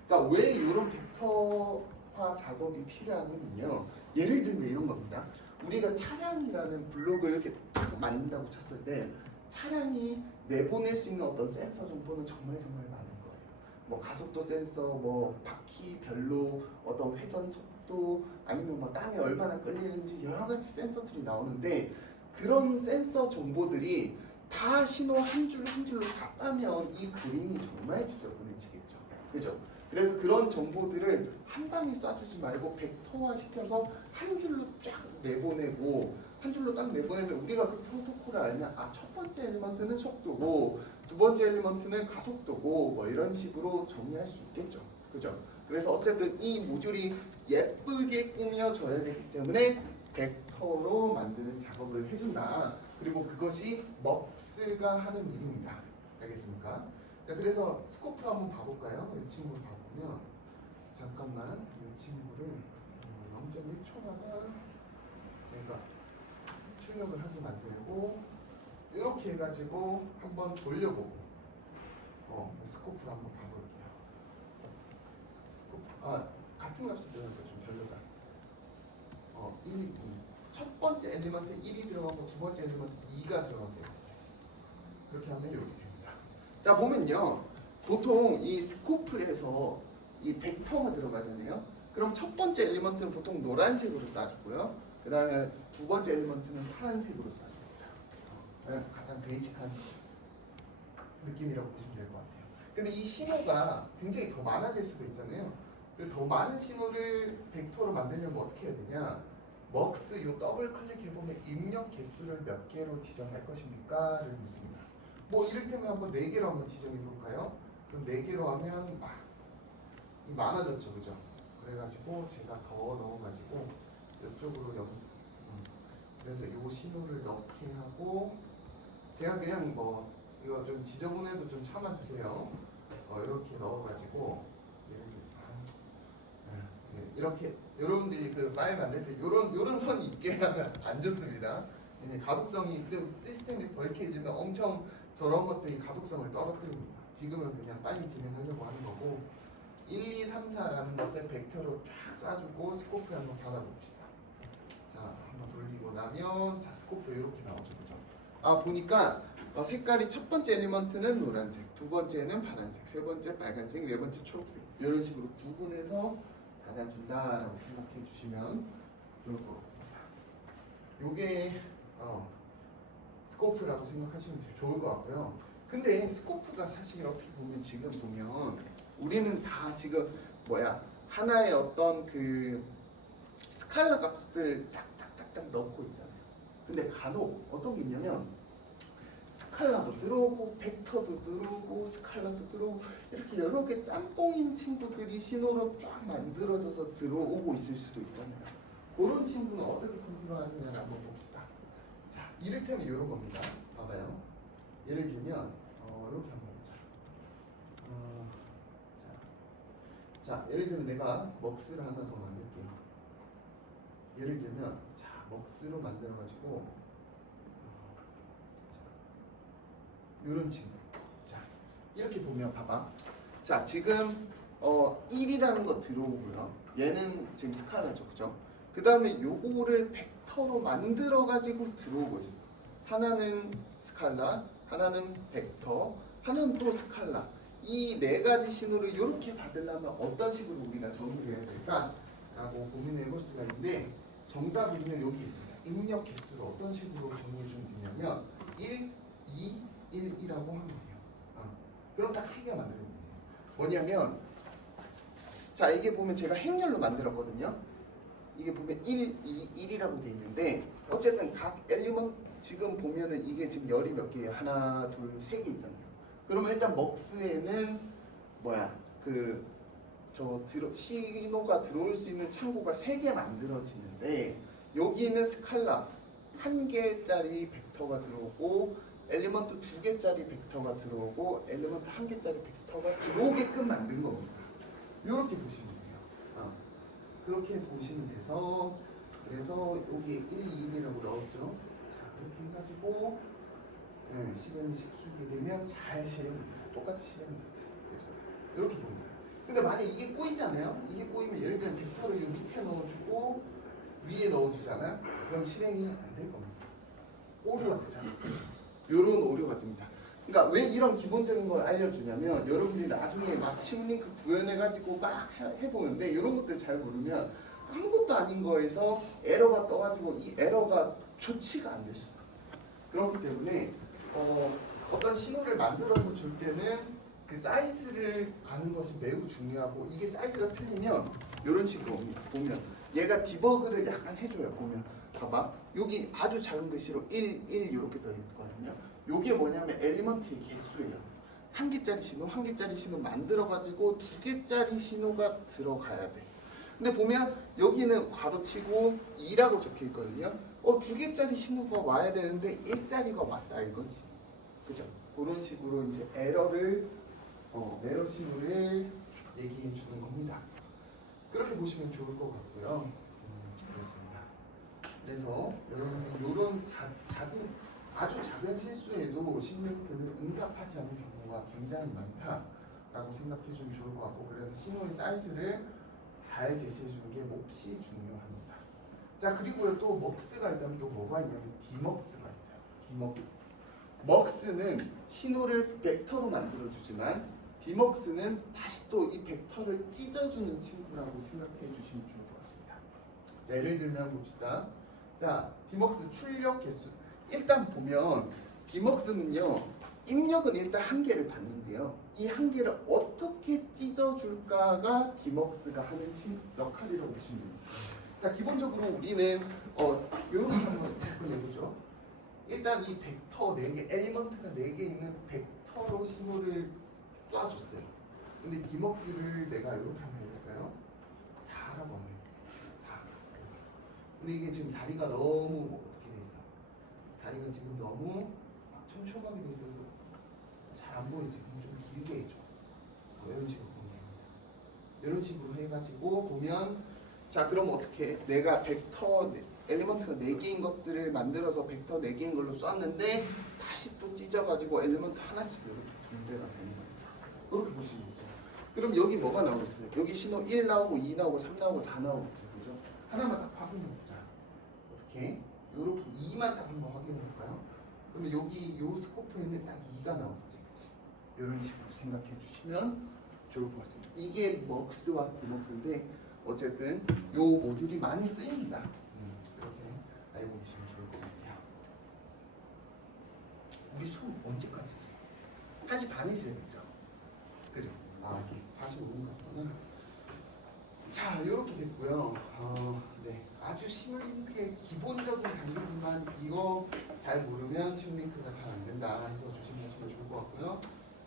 그러니까 왜 이런 벡터화 작업이 필요하냐면요. 예를 들면 이런 겁니다. 우리가 차량이라는 블록을 이렇게 딱 만든다고 쳤을 때 차량이 내보낼 수 있는 어떤 센서 정보는 정말 많은 거예요. 뭐 가속도 센서, 뭐 바퀴별로 어떤 회전 속도, 아니면 뭐 땅에 얼마나 끌리는지 여러 가지 센서들이 나오는데 그런 센서 정보들이 다 신호 한 줄 한 줄로 다 따면 이 그림이 정말 지저분해지겠죠. 그죠? 그래서 그런 정보들을 한 방에 쏴주지 말고 벡터화 시켜서 한 줄로 쫙 내보내고 한 줄로 딱 내보내면 우리가 그 프로토콜을 알면 첫 번째 엘리먼트는 속도고 두 번째 엘리먼트는 가속도고 뭐 이런 식으로 정리할 수 있겠죠. 그죠? 그래서 어쨌든 이 모듈이 예쁘게 꾸며져야 되기 때문에 벡터로 만드는 작업을 해준다. 그리고 그것이 먹스가 하는 일입니다. 알겠습니까? 자, 그래서 스코프를 한번 봐볼까요? 이 친구를 봐보면 잠깐만 이 친구를 0.1초마다 내가 출력을 하게 만들고 이렇게 해가지고 한번 돌려보고 스코프를 한번 봐볼게요. 같은 값이 들어가니까 좀 별로다. 1, 2. 첫 번째 엘리먼트 1이 들어가고 두 번째 엘리먼트 2가 들어가요. 그렇게 하면 이렇게 됩니다. 자, 보면요. 보통 이 스코프에서 이 벡터가 들어가잖아요. 그럼 첫 번째 엘리먼트는 보통 노란색으로 쏴주고요. 그 다음에 두 번째 엘리먼트는 파란색으로 쏴줍니다. 가장 베이직한 느낌이라고 보시면 될 것 같아요. 근데 이 신호가 굉장히 더 많아질 수도 있잖아요. 더 많은 신호를 벡터로 만들려면 어떻게 해야 되냐? 먹스 이 더블 클릭해보면 입력 개수를 몇 개로 지정할 것입니까?를 묻습니다. 뭐 이를테면 한번 4개로 한번 지정해 볼까요? 그럼 4개로 하면 이 많아졌죠, 그죠? 그래가지고 제가 더 넣어가지고 이쪽으로 그래서 이 신호를 넣게 하고 제가 그냥 뭐 이거 좀 지저분해도 좀 참아주세요. 이렇게 넣어가지고 이렇게 여러분들이 그 파일 만들 때 요런 선이 있게 하면 안 좋습니다. 가독성이 그리고 시스템이 벌케해지면 엄청 저런 것들이 가독성을 떨어뜨립니다. 지금은 그냥 빨리 진행하려고 하는 거고 1, 2, 3, 4라는 것을 벡터로 쫙 쏴주고 스코프에 한번 받아봅시다. 자, 한번 돌리고 나면 자 스코프 이렇게 나오죠, 그죠? 보니까 색깔이 첫 번째 엘리먼트는 노란색, 두 번째는 파란색, 세 번째 빨간색, 네 번째 초록색 이런 식으로 구분해서 받아준다라고 생각해 주시면 좋을 것 같습니다. 요게 스코프라고 생각하시면 좋을 것 같고요. 근데 스코프가 사실 어떻게 보면 지금 보면 우리는 다 지금 하나의 어떤 그 스칼라 값들 딱딱딱딱 넣고 있잖아요. 근데 간혹 어떤 게 있냐면 스칼라도 들어오고 벡터도 들어오고 스칼라도 들어오고 이렇게 여러 개 짬뽕인 친구들이 신호로 쫙 만들어져서 들어오고 있을 수도 있잖아요. 그런 친구는 어떻게 컨트롤하느냐를 한번 봅시다. 자, 이를테면 이런 겁니다. 봐봐요. 예를 들면 이렇게 한번 보자. 자, 예를 들면 내가 먹스를 하나 더 만들게. 예를 들면 자, 먹스로 만들어가지고 이런 친구. 자, 이렇게 보면 봐봐. 자, 지금 1이라는 거 들어오고요. 얘는 지금 스칼라죠, 그죠? 그 다음에 요거를 벡터로 만들어가지고 들어오고 있어. 하나는 스칼라, 하나는 벡터, 하나는 또 스칼라. 이 네 가지 신호를 이렇게 받으려면 어떤 식으로 우리가 정의를 해야 될까? 라고 고민해 볼 수가 있는데 정답은요 여기 있습니다. 입력 개수를 어떤 식으로 정의해 주면 되냐면 1, 2, 1, 2라고 하면 돼요. 그럼 딱 3개가 만들어지지. 뭐냐면 자, 이게 보면 제가 행렬로 만들었거든요. 이게 보면 1, 2, 1이라고 돼 있는데 어쨌든 각 엘리먼트 지금 보면은 이게 지금 열이 몇 개예요? 하나, 둘, 3개 있잖아요. 그러면 일단 먹스에는 뭐야 신호가 들어올 수 있는 창구가 3개 만들어지는데 여기는 스칼라 1개짜리 벡터가 들어오고 엘리먼트 2개짜리 벡터가 들어오고 엘리먼트 1개짜리 벡터가 들어오게끔 만든 겁니다. 이렇게 보시면 돼요. 그렇게 보시면 돼서 그래서 여기 1, 2이라고 넣었죠. 자 그렇게 해가지고 실행시키게 되면 잘 실행됩니다. 똑같이 실행되죠. 그렇죠? 이렇게 보는 거예요. 근데 만약 이게 꼬이잖아요. 이게 꼬이면 예를 들면 벡터를 이 밑에 넣어주고 위에 넣어주잖아요. 그럼 실행이 안 될 겁니다. 오류가 되잖아요. 그렇죠? 이런 오류가 됩니다. 그러니까 왜 이런 기본적인 걸 알려주냐면 여러분들이 나중에 막 시뮬링크 구현해가지고 막 해보는데 이런 것들 잘 모르면 아무것도 아닌 거에서 에러가 떠가지고 이 에러가 조치가 안 될 수가 있어요. 그렇기 때문에 어떤 신호를 만들어서 줄 때는 그 사이즈를 아는 것이 매우 중요하고 이게 사이즈가 틀리면 이런 식으로 보면 얘가 디버그를 약간 해줘요. 보면 봐봐 여기 아주 작은 글씨로 1 이렇게 더 있거든요. 요게 뭐냐면 엘리먼트의 개수예요. 1개짜리 신호, 1개짜리 신호 만들어가지고 2개짜리 신호가 들어가야 돼. 근데 보면 여기는 괄호치고 2라고 적혀 있거든요. 2개짜리 신호가 와야 되는데 1짜리가 왔다 이거지. 그죠? 그런 식으로 이제 에러 신호를 얘기해 주는 겁니다. 그렇게 보시면 좋을 것 같고요. 그렇습니다. 그래서 여러분이 이런 아주 작은 실수에도 시뮬링크는 응답하지 않는 경우가 굉장히 많다라고 생각해 주면 좋을 것 같고 그래서 신호의 사이즈를 잘 제시해 주는 게 몹시 중요합니다. 자 그리고요 또 먹스가 있다면 또 뭐가 있냐면 디먹스가 있어요. 디먹스. 먹스는 신호를 벡터로 만들어 주지만 디먹스는 다시 또 이 벡터를 찢어주는 친구라고 생각해 주시면 좋을 것 같습니다. 자 예를 들면 봅시다. 자 디먹스 출력 개수 일단 보면 디먹스는요 입력은 일단 1개를 받는데요 이 1개를 어떻게 찢어줄까가 디먹스가 하는 역할이라고 보시면 됩니다. 자 기본적으로 우리는 이렇게 한번 접근해보죠. 일단 이 벡터 4개 엘리먼트가 4개 있는 벡터로 신호를 쏴줬어요. 근데 디먹스를 내가 이렇게 한번 해볼까요? 4라고 하면 4. 근데 이게 지금 다리가 너무 어떻게 돼 있어? 다리가 지금 너무 촘촘하게 돼 있어서 잘 안 보이지? 좀 길게 해줘. 이런 식으로 보면 이런 식으로 해가지고 보면 자 그럼 어떻게 내가 벡터 엘리먼트가 4개인 것들을 만들어서 벡터 4개인 걸로 쐈는데 다시 또 찢어가지고 엘리먼트 하나씩 이렇게 분배가 되는 거예요. 그렇게 보시면 되죠. 그럼 여기 뭐가 나오겠어요? 여기 신호 1 나오고 2 나오고 3 나오고 4 나오고 그죠? 하나만 딱 확인해보자. 어떻게? 요렇게 2만 딱 한번 확인해볼까요? 그러면 여기 요 스코프에는 딱 2가 나오겠지. 그치? 이런 식으로 생각해 주시면 좋을 것 같습니다. 이게 먹스와 디먹스인데 어쨌든 요 모듈이 많이 쓰입니다. 그렇게 알고 계시면 좋을 것 같아요. 우리 수업 언제까지지? 1시 반이지 그죠? 그죠? 이렇게 45분 갔구나. 자 이렇게 됐고요. 네, 아주 시뮬링크의 기본적인 단계지만 이거 잘 모르면 시뮬링크가 잘 안 된다 해서 조심하시면 좋을 것 같고요.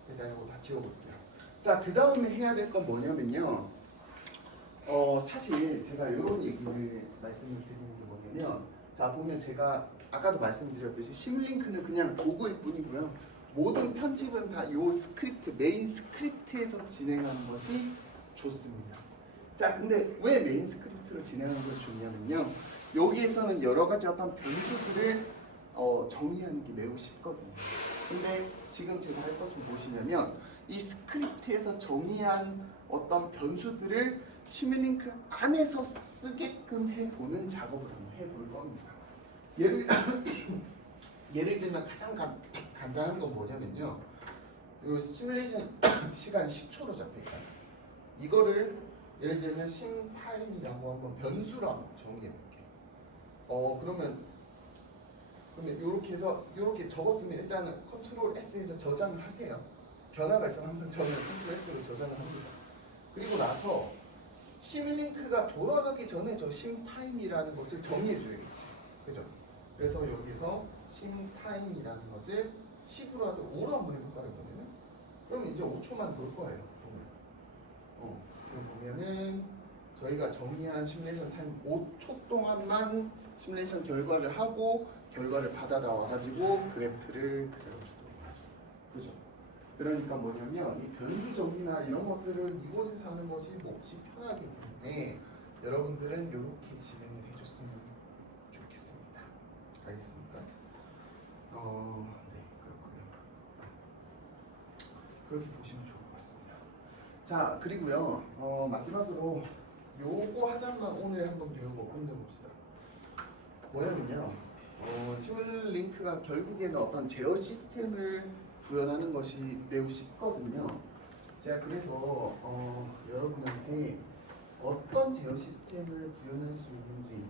일단 이거 다 지워볼게요. 자 그 다음에 해야 될 건 뭐냐면요. 사실 제가 이런 얘기를 말씀을 드리는 게 뭐냐면 자 보면 제가 아까도 말씀드렸듯이 시뮬링크는 그냥 도구일 뿐이고요. 모든 편집은 다 요 스크립트, 메인 스크립트에서 진행하는 것이 좋습니다. 자 근데 왜 메인 스크립트로 진행하는 것이 좋냐면요. 여기에서는 여러 가지 어떤 변수들을 정의하는 게 매우 쉽거든요. 근데 지금 제가 할 것은 무엇이냐면 이 스크립트에서 정의한 어떤 변수들을 시뮬링크 안에서 쓰게끔 해보는 작업을 한번 해볼 겁니다. 예를 들면 가장 간단한 건 뭐냐면요. 이 시뮬레이션 시간 10초로 잡혀있잖아요. 이거를 예를 들면 심타임이라고 한번 변수로 한번 정의해볼게요. 그러면 이렇게 해서 이렇게 적었으면 일단은 컨트롤 S에서 저장을 하세요. 변화가 있으면 항상 저는 컨트롤 S로 저장을 합니다. 그리고 나서 시뮬링크가 돌아가기 전에 저 심타임이라는 것을 정의해줘야겠지. 그죠? 그래서 여기서 심타임이라는 것을 10으로 하든 5로 한번 해볼까요? 그러면 이제 5초만 돌 거예요. 그럼 보면은 저희가 정의한 시뮬레이션 타임 5초 동안만 시뮬레이션 결과를 하고 결과를 받아 나와가지고 그래프를 그려주도록 하죠. 그죠? 그러니까 뭐냐면 이 변수 정리나 이런 것들은 이곳에서 하는 것이 몹시 편하기 때문에 여러분들은 이렇게 진행을 해줬으면 좋겠습니다. 알겠습니까? 네, 그렇군요. 그렇게 보시면 좋을 것 같습니다. 자, 그리고요, 마지막으로 요거 하나만 오늘 한번 배우고 끝내봅시다. 뭐냐면요, 시뮬링크가 결국에는 어떤 제어 시스템을 구현하는 것이 매우 쉽거든요. 제가 그래서 여러분한테 어떤 제어 시스템을 구현할 수 있는지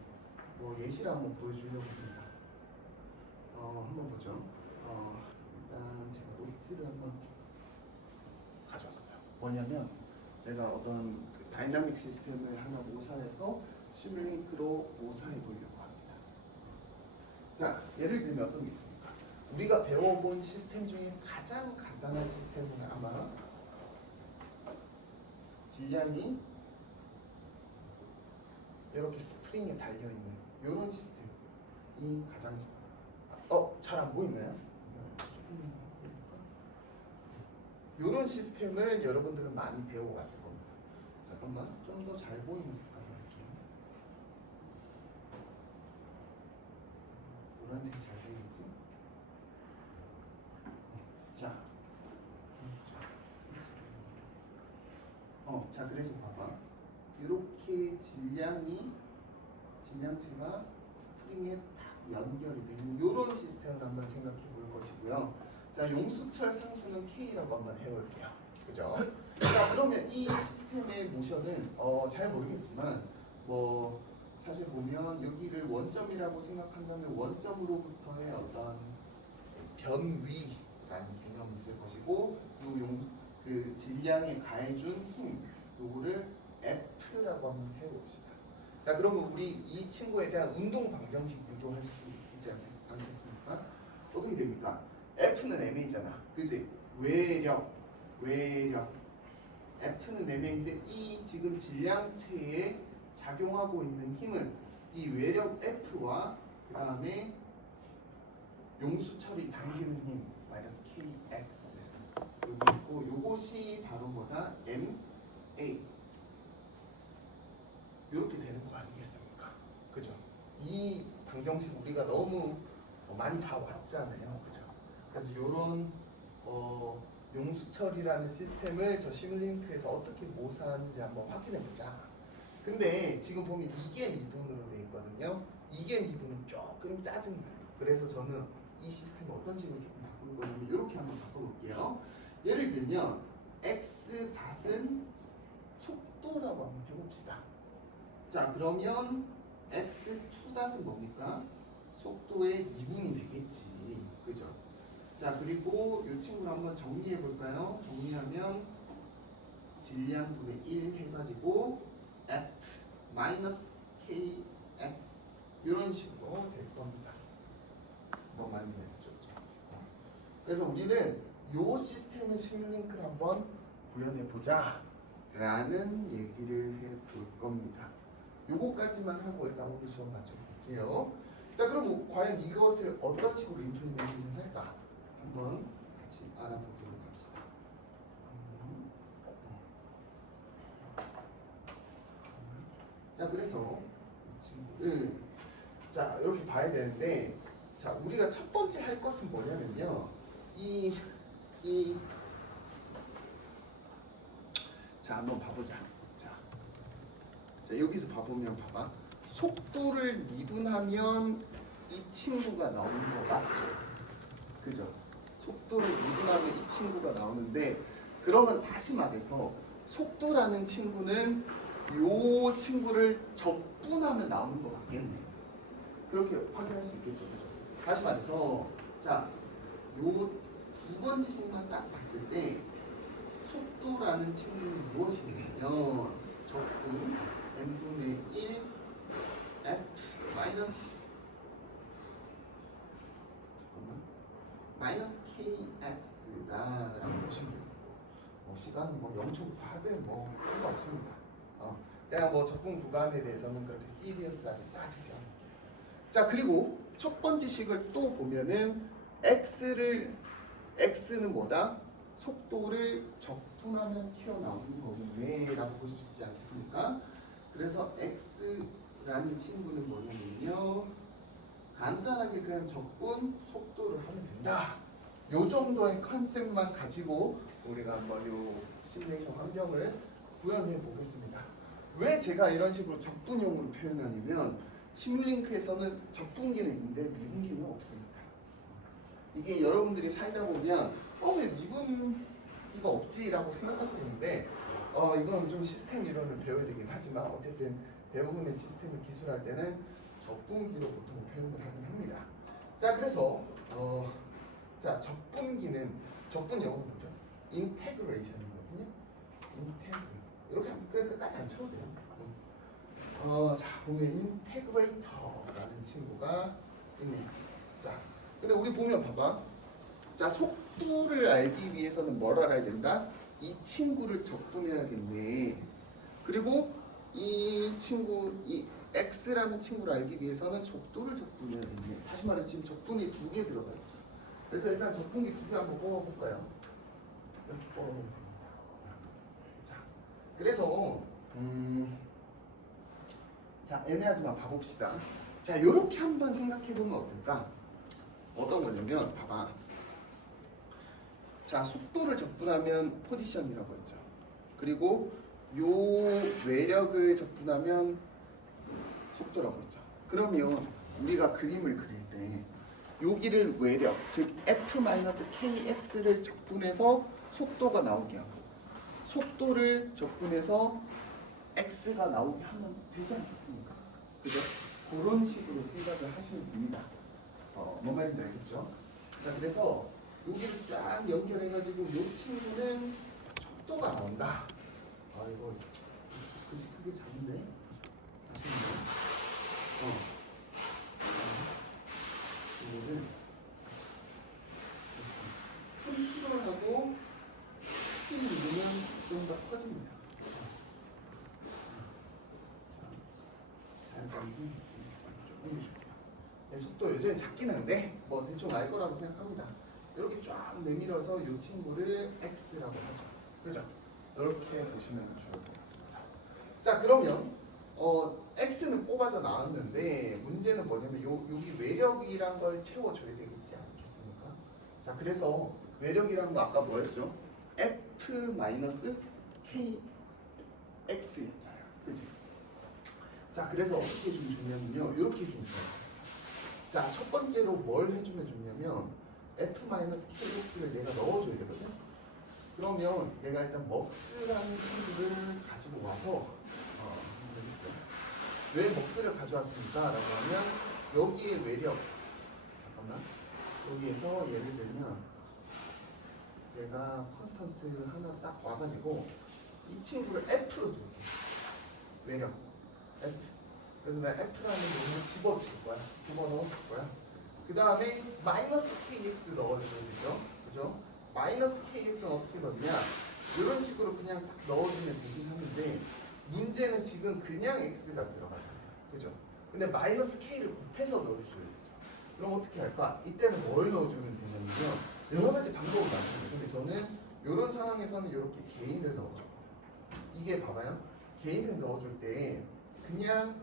예시를 한번 보여주려고 합니다. 한번 보죠. 일단 제가 노트를 한번 가져왔어요. 뭐냐면 제가 어떤 그 다이나믹 시스템을 하나 모사해서 시뮬링크로 모사해 보려고 합니다. 자, 예를 들면 어떤 게 있습니까? 우리가 배워본 시스템 중에 가장 간단한 시스템은 아마 질량이 이렇게 스프링에 달려있는 이런 시스템이 가장 잘 안 보이나요? 이런 시스템을 여러분들은 많이 배워왔을 겁니다. 잠깐만 좀 더 잘 보이는 색깔로 할게요. 노란색이 잘 보이겠지? 자 그래서 봐봐. 이렇게 질량체가 스프링에 딱 연결이 되는 이런 시스템을 한번 생각해 볼 것이고요. 자, 용수철 상수는 K라고 한번 해볼게요. 그죠? 자, 그러면 이 시스템의 모션은 잘 모르겠지만 사실 보면 여기를 원점이라고 생각한다면 원점으로부터의 어떤 변위라는 개념이 있을 것이고 그 질량에 가해준 힘 요거를 F라고 한번 해봅시다. 자, 그러면 우리 이 친구에 대한 운동 방정식 구조할 수 있지 않겠습니까? 어떻게 됩니까? F는 MA잖아. 그지? 외력. F는 MA인데 이 지금 질량체에 작용하고 있는 힘은 이 외력 F와 그 다음에 용수철이 당기는 힘 마이너스 KX 여기 있고 요것이 바로 뭐다? MA 이렇게 되는 거 아니겠습니까? 그죠? 이 방정식 우리가 너무 많이 봐왔잖아요. 그죠? 그래서 이런 용수철이라는 시스템을 저 시뮬링크에서 어떻게 모사하는지 한번 확인해 보자. 근데 지금 보면 이게 미분으로 되어 있거든요. 이게 미분은 조금 짜증나요. 그래서 저는 이 시스템을 어떤 식으로 조금 바꿀 거냐면 이렇게 한번 바꿔볼게요. 예를 들면 x 닷은 속도라고 한번 해봅시다. 자, 그러면 x2 닷은 뭡니까? 속도의 미분이 되겠지. 그죠? 자, 그리고 이 친구를 한번 정리해 볼까요? 정리하면 질량분의 1 해가지고 f 마이너스 kx 이런 식으로 될 겁니다. 너무 많이 했죠. 그래서 우리는 이 시스템의 시뮬링크를 한번 구현해 보자 라는 얘기를 해 볼 겁니다. 요거까지만 하고 일단 오늘 수업 마쳐볼게요. 자, 그럼 과연 이것을 어떤 식으로 임플리멘테이션 할까 한번 같이 알아보도록 합시다. 자, 그래서 이 친구를 자 이렇게 봐야 되는데, 자 우리가 첫 번째 할 것은 뭐냐면요, 자 한번 봐보자. 자 여기서 봐보면 봐봐, 속도를 미분하면 이 친구가 나오는 거 맞죠? 그죠? 속도를 미분하면 이 친구가 나오는데, 그러면 다시 말해서 속도라는 친구는 요 친구를 적분하면 나오는 거 맞겠네. 그렇게 확인할 수 있겠죠. 그죠? 다시 말해서 자, 요 두 번째 식만 딱 봤을 때 속도라는 친구는 무엇이냐면 적분 n분의 1 f 마이너스 kx다라고 보시면 돼요. 구간은 뭐 0초부터 하든 뭐 상관없습니다. 그냥 뭐 적분 구간에 대해서는 그렇게 시리어스하게 따지지 않을게요. 자, 그리고 첫 번째 식을 또 보면은 x는 뭐다? 속도를 적분하면 튀어나오는 거겠네 라고 볼 수 있지 않겠습니까? 그래서 x라는 친구는 뭐냐면요, 간단하게 그냥 적분 속도를 하면 된다. 요 정도의 컨셉만 가지고 우리가 한번 요 시뮬레이션 환경을 구현해 보겠습니다. 왜 제가 이런 식으로 적분형으로 표현하냐면 시뮬링크에서는 적분기는 있는데 미분기는 없습니다. 이게 여러분들이 살다 보면 왜 미분기가 없지라고 생각할 수 있는데 이건 좀 시스템 이론을 배워야 되긴 하지만 어쨌든 대부분의 시스템을 기술할 때는 적분기로 보통 표현을 하긴 합니다. 자, 그래서 자, 적분 영어로 뭐죠? 인테그레이션이거든요. 인테그 이렇게 하면 끝까지 안 쳐도 돼요. 자, 보면 인테그레이터라는 친구가 있네요. 자, 근데 우리 보면 봐봐. 자, 속도를 알기 위해서는 뭘 알아야 된다? 이 친구를 적분해야겠네. 그리고 이 x라는 친구를 알기 위해서는 속도를 적분해야겠네. 다시 말해 지금 적분이 2개 들어가 있죠. 그래서 일단 적분기 2개 한번 뽑아볼까요? 이렇게 뽑아보면 됩니다. 자, 그래서 자, 애매하지만 봐봅시다. 자, 요렇게 한번 생각해보면 어떨까? 어떤 거냐면 봐봐. 자, 속도를 적분하면 포지션이라고 했죠. 그리고 요 외력을 적분하면 속도라고 했죠. 그러면 우리가 그림을 그릴 때 여기를 외력, 즉 F-KX를 적분해서 속도가 나오게 하고 속도를 적분해서 X가 나오게 하면 되지 않겠습니까? 그죠? 그런 식으로 생각을 하시면 됩니다. 뭔 말인지 알겠죠? 자, 그래서 여기를 쫙 연결해가지고 이 친구는 속도가 나온다. 이거 글씨 크게 작은데? 아시겠나요? 이거를 컨트롤 하고 스킬 누르면 좀 더 커집니다. 자, 조금 해줄게요. 속도 여전히 작긴 한데 뭐 대충 알 거라고 생각합니다. 이렇게 쫙 내밀어서 이 친구를 X라고 하죠. 그죠? 이렇게 보시면 좋을 것 같습니다. 자, 그러면 X는 뽑아져 나왔는데 문제는 뭐냐면 여기 외력이란 걸 채워줘야 되겠지 않겠습니까? 자, 그래서 외력이란 거 아까 뭐였죠? F-KX였잖아요. 그치? 자, 그래서 어떻게 좀 좋냐면요, 이렇게 좀 좋아요. 자, 첫 번째로 뭘 해주면 좋냐면 F-KX를 내가 넣어줘야 되거든. 그러면 내가 일단 먹스라는 친구를 가지고 와서 왜 먹스를 가져왔습니까? 라고 하면 여기에 외력, 잠깐만, 여기에서 예를 들면 내가 컨스턴트 하나 딱 와가지고 이 친구를 F로 줄게. 외력 F. 그래서 내가 F라는 놈을 집어줄 거야. 집어넣을 거야. 그 다음에 마이너스 KX 넣어줘야 되죠. 그죠? 마이너스 KX는 어떻게 넣냐? 이런 식으로 그냥 딱 넣어주면 되긴 하는데 문제는 지금 그냥 X가 들어가잖아요. 그죠? 근데 마이너스 K를 곱해서 넣어줘야 되죠. 그럼 어떻게 할까? 이때는 뭘 넣어주면 되냐면요, 여러 가지 방법이 많습니다. 근데 저는 이런 상황에서는 이렇게 개인을 넣어줘요. 이게 봐봐요. 개인을 넣어줄 때 그냥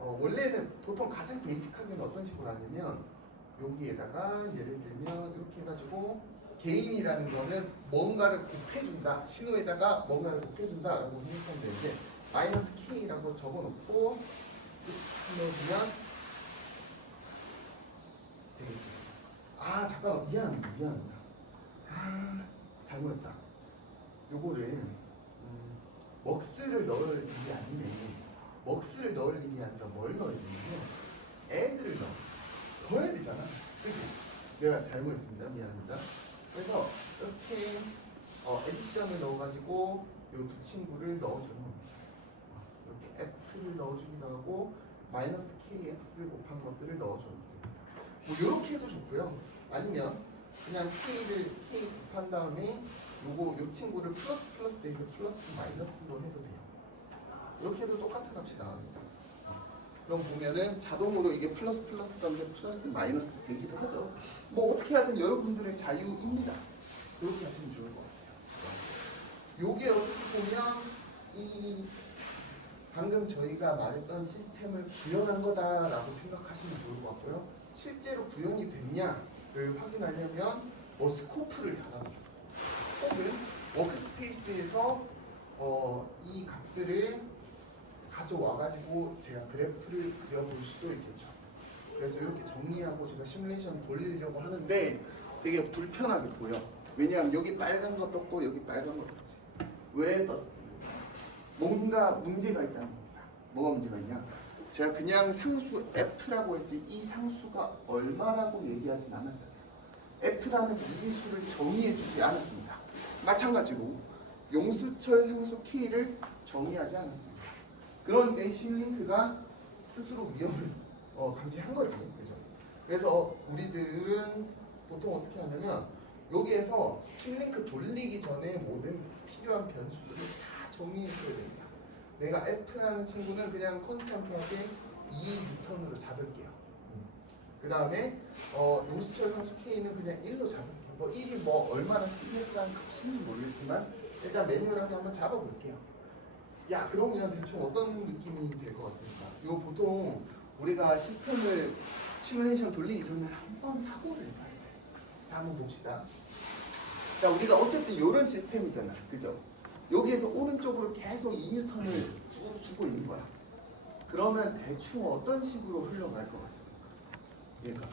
원래는 보통 가장 베이직하게는 어떤 식으로 하냐면 여기에다가 예를 들면 이렇게 해가지고 개인이라는 거는 뭔가를 곱해준다, 신호에다가 뭔가를 곱해준다 라고 생각하면 되는데 마이너스 K라고 적어놓고 넣어주면 되겠죠. 잠깐만, 미안합니다. 잘못했다. 요거를 먹스를 넣을 일이 아니네. 먹스를 넣을 일이 아니라 뭘 넣어야 되냐면 애들을 넣어야 되잖아. 그치? 내가 잘못했습니다. 미안합니다. 그래서 이렇게 에디션을 넣어가지고 이 두 친구를 넣어주는 겁니다. 이렇게 F를 넣어주기도 하고 마이너스 KX 곱한 것들을 넣어주는 겁니다. 뭐 이렇게 해도 좋고요. 아니면 그냥 K를 K 곱한 다음에 요 친구를 플러스 대서 플러스 마이너스로 해도 돼요. 이렇게 해도 똑같은 값이 나옵니다. 그럼 보면은 자동으로 이게 플러스 가운데 플러스 마이너스 되기도 하죠. 뭐 어떻게 하든 여러분들의 자유입니다. 이렇게 하시면 좋을 것 같아요. 요게 어떻게 보면 이 방금 저희가 말했던 시스템을 구현한 거다라고 생각하시면 좋을 것 같고요. 실제로 구현이 됐냐를 확인하려면 뭐 스코프를 달아주고 혹은 워크스페이스에서 이 값들을 가져와가지고 제가 그래프를 그려볼 수도 있겠죠. 그래서 이렇게 정리하고 제가 시뮬레이션 돌리려고 하는데 되게 불편하게 보여. 왜냐하면 여기 빨간 거 떴고 여기 빨간 거 떴지. 왜 떴어? 뭔가 문제가 있다는 겁니다. 뭐가 문제가 있냐? 제가 그냥 상수 F라고 했지 이 상수가 얼마라고 얘기하진 않았잖아요. F라는 미지수를 정의해주지 않았습니다. 마찬가지로 용수철 상수 K를 정의하지 않았습니다. 그런데 심링크가 스스로 위험을 감지한 거지. 그죠? 그래서 우리들은 보통 어떻게 하냐면 여기에서 심링크 돌리기 전에 모든 필요한 변수들을 다 정리해줘야 됩니다. 내가 F라는 친구는 그냥 컨스탄트하게 2N으로 잡을게요. 그 다음에 용수철 상수 K는 그냥 1로 잡을게요. 뭐 1이 뭐 얼마나 시리어스한 값인지 모르겠지만 일단 매뉴얼하게 한번 잡아볼게요. 야, 그러면 대충 어떤 느낌이 될 것 같습니까? 이거 보통 우리가 시스템을 시뮬레이션 돌리기 전에 한번 사고를 해봐야 돼. 자, 한번 봅시다. 자, 우리가 어쨌든 이런 시스템이잖아. 그죠? 여기에서 오른쪽으로 계속 2N을 쭉 주고 있는 거야. 그러면 대충 어떤 식으로 흘러갈 것 같습니까? 얘가.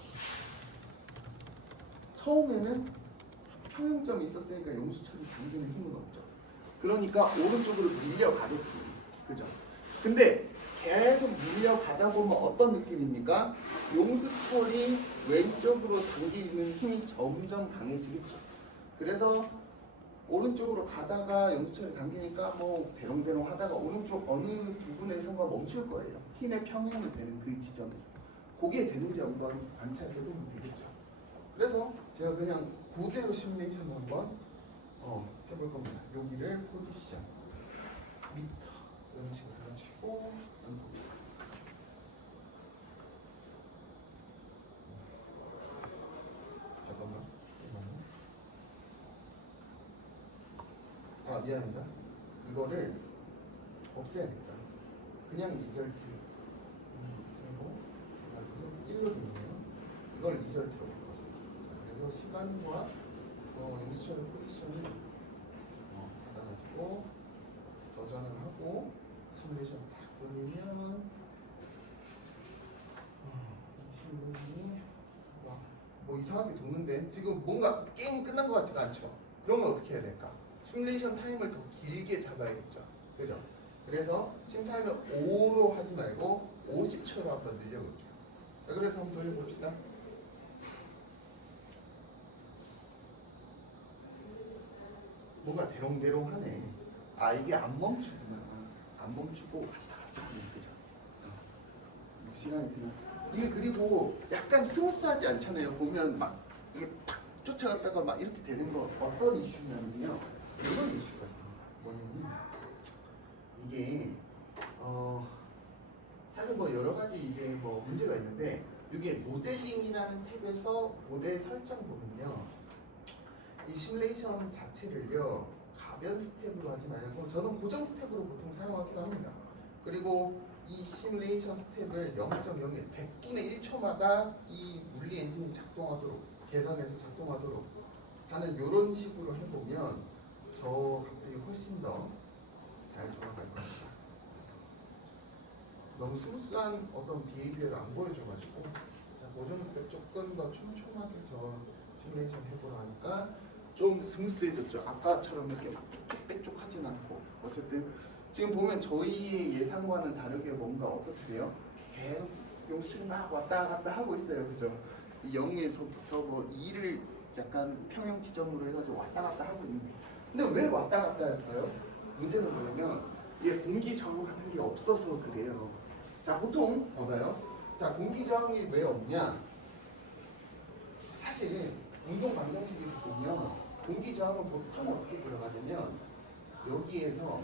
처음에는 평형점이 있었으니까 용수철이 당기는 힘은 없죠. 그러니까 오른쪽으로 밀려가겠지. 그죠? 근데 계속 밀려가다 보면 어떤 느낌입니까? 용수철이 왼쪽으로 당기는 힘이 점점 강해지겠죠. 그래서 오른쪽으로 가다가 용수철이 당기니까 뭐 대롱대롱 하다가 오른쪽 어느 부분에선가 멈출 거예요. 힘의 평형이 되는 그 지점에서. 그게 되는지 한번 관찰해보면 되겠죠. 그래서 제가 그냥 그대로 시뮬레이션 한번 해볼 겁니다. 여기를 포지션 미터 이런 식으로 해가지고 잠깐만. 아, 미안합니다. 이거를 없애야겠다. 그냥 리절트 쓰고 1로 되네요. 이걸 리절트로 바꿨어. 그래서 시간과 용수철 포지션을 받아가지고 저장을 하고 시뮬레이션 딱 돌리면 시뮬레이션이 뭐 이상하게 도는데 지금 뭔가 게임이 끝난 것 같지가 않죠. 그러면 어떻게 해야 될까? 시뮬레이션 타임을 더 길게 잡아야겠죠. 그죠? 그래서 심 타임을 5로 하지 말고 50초로 한번 늘려볼게요. 그래서 한번 돌려봅시다. 뭔가 대롱대롱하네. 아, 이게 안 멈추구나. 안 멈추고 갔다 갔다 하는 거죠. 시간이 지나. 이게 그리고 약간 스무스하지 않잖아요. 보면 막 이게 팍 쫓아갔다가 막 이렇게 되는 거 어떤 이슈냐면요. 이런 이슈가 있습니다. 뭐냐면 이게 사실 뭐 여러 가지 이제 뭐 문제가 있는데 이게 모델링이라는 탭에서 모델 설정 보면요. 이 시뮬레이션 자체를요 가변 스텝으로 하지 말고 저는 고정 스텝으로 보통 사용하기도 합니다. 그리고 이 시뮬레이션 스텝을 0.01 100분의 1초마다 이 물리 엔진이 작동하도록 계산해서 작동하도록 하는 이런 식으로 해보면 저 값들이 훨씬 더 잘 돌아갈 겁니다. 너무 스무스한 어떤 비헤이비어를 안 보여줘가지고 고정 스텝 조금 더 촘촘하게 저 시뮬레이션 해보라 하니까 좀 스무스해졌죠. 아까처럼 이렇게 막 빽쭉빽쭉 하진 않고 어쨌든 지금 보면 저희의 예상과는 다르게 뭔가 어떻게 돼요? 계속 용수철이 막 왔다 갔다 하고 있어요. 그죠? 0에서부터 뭐 2를 약간 평형 지점으로 해가지고 왔다 갔다 하고 있는 거예요. 근데 왜 왔다 갔다 할까요? 문제는 뭐냐면 이게 공기 저항 같은 게 없어서 그래요. 자, 보통 봐봐요. 자, 공기 저항이 왜 없냐? 사실 운동 방정식에서 보면 공기 저항은 보통 어떻게 들어가냐면 여기에서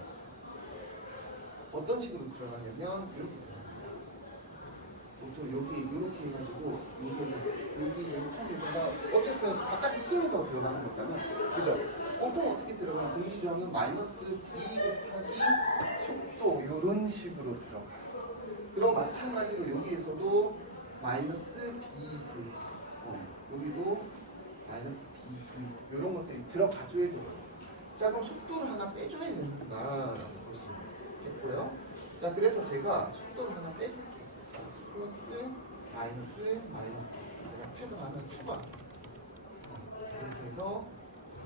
어떤 식으로 들어가냐면 이렇게 들어가요. 보통 여기 이렇게 해가지고 여기 통에다가 어쨌든 바깥에 힘이 더 들어가는 거잖아. 그죠? 보통 어떻게 들어가면 공기 저항은 마이너스 B 곱하기 속도 이런 식으로 들어가요. 그럼 마찬가지로 여기에서도 마이너스 BV 여기도 마이너스 BV 이런 것들이 들어가줘야 돼요. 자 그럼 속도를 하나 빼줘야 되는구나 라고 볼 수 있겠고요. 자 그래서 제가 속도를 하나 빼줄게요. 플러스 마이너스 제가 패를 하나 추가 이렇게 해서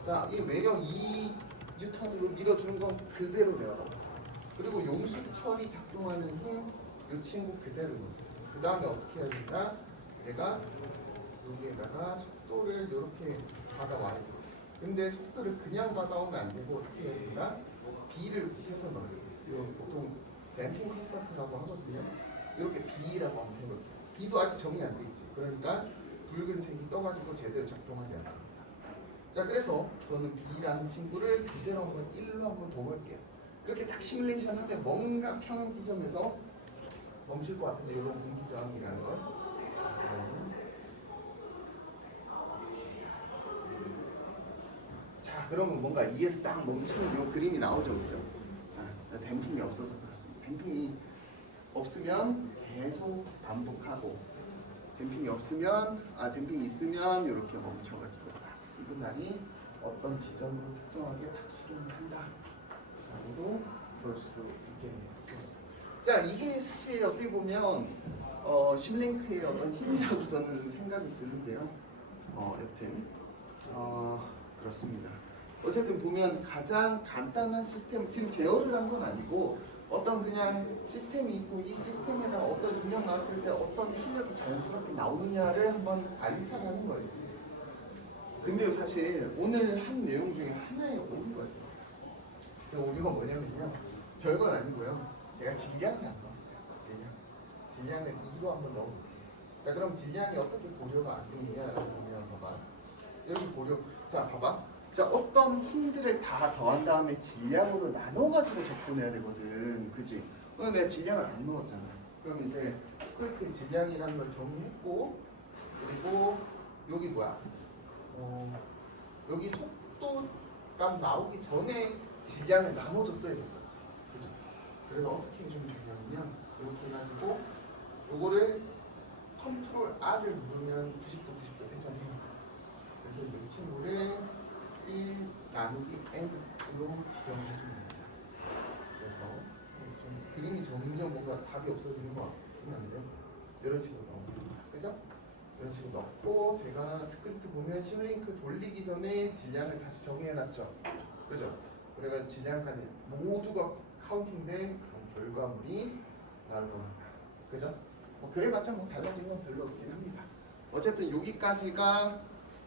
자 이 외력 2뉴턴으로 밀어주는 건 그대로 내가 넣었어요. 그리고 용수철이 작동하는 힘 이 친구 그대로 넣었어요. 그 다음에 어떻게 해야 된다? 내가 여기에다가 속도를 이렇게 받아와야 돼요. 근데 속도를 그냥 받아오면 안 되고 어떻게 해야 된다? B를 붙여서 넣어요. 이거 보통 댐핑 컨스턴트라고 하거든요. 이렇게 B라고 하면 되거든요. B도 아직 정의 안 돼 있지. 그러니까 붉은색이 떠가지고 제대로 작동하지 않습니다. 자 그래서 저는 B라는 친구를 그대로 한번 1로 한번 둬볼게요. 그렇게 딱 시뮬레이션 하면 뭔가 평행 지점에서 멈출 것 같은데 이런 공기 저항이라는 걸. 자 그러면 뭔가 2에서 딱 멈추는 이 그림이 나오죠. 그죠? 댐핑이 없어서 그렇습니다. 댐핑이 없으면 계속 반복하고 댐핑이 없으면 댐핑이 있으면 이렇게 멈춰가지고 딱 시그널이 어떤 지점으로 특정하게 딱 수렴을 한다 라고도 볼 수 있겠네요. 자 이게 사실 어떻게 보면 심링크의 어떤 힘이라고 저는 생각이 드는데요. 여튼 그렇습니다. 어쨌든 보면 가장 간단한 시스템, 지금 제어를 한 건 아니고 어떤 그냥 시스템이 있고 이 시스템에다 어떤 입력 나왔을 때 어떤 출력이 자연스럽게 나오느냐를 한번 관찰하는 거예요. 근데 사실 오늘 한 내용 중에 하나의 오류가 있어요. 그 오류가 뭐냐면요. 별건 아니고요. 제가 질량이 안 나왔어요. 질량을 2로 한번 넣어볼게요. 자 그럼 질량이 어떻게 고려가 안 되느냐라고 보면 봐봐. 이렇게 고려. 자 봐봐. 자 어떤 힘들을 다 더한 다음에 질량으로 나눠가지고 접근해야 되거든. 그치? 근데 내가 질량을 안 넣었잖아. 그럼 이제 스크립트 질량이라는 걸 정의했고 그리고 여기 뭐야? 여기 속도값 나오기 전에 질량을 나눠줬어야 됐었지. 그죠? 그래서 어떻게 해주면 되냐면 이렇게 해가지고 요거를 컨트롤 R을 누르면 90도 되잖아요. 그래서 이 친구를 1 나누기 N으로 지정해주면 됩니다. 그래서 좀 그림이 점점 뭔가 답이 없어지는 것 같긴 한데 이런 식으로 넣어줍니다. 그죠? 이런 식으로 넣고 제가 스크립트 보면 시뮬링크 돌리기 전에 질량을 다시 정의해놨죠. 그죠? 그래가 질량까지 모두가 카운팅된 그런 결과물이 나올 겁니다. 그죠? 그래봤자 뭐 달라진 건 별로 없긴 합니다. 어쨌든 여기까지가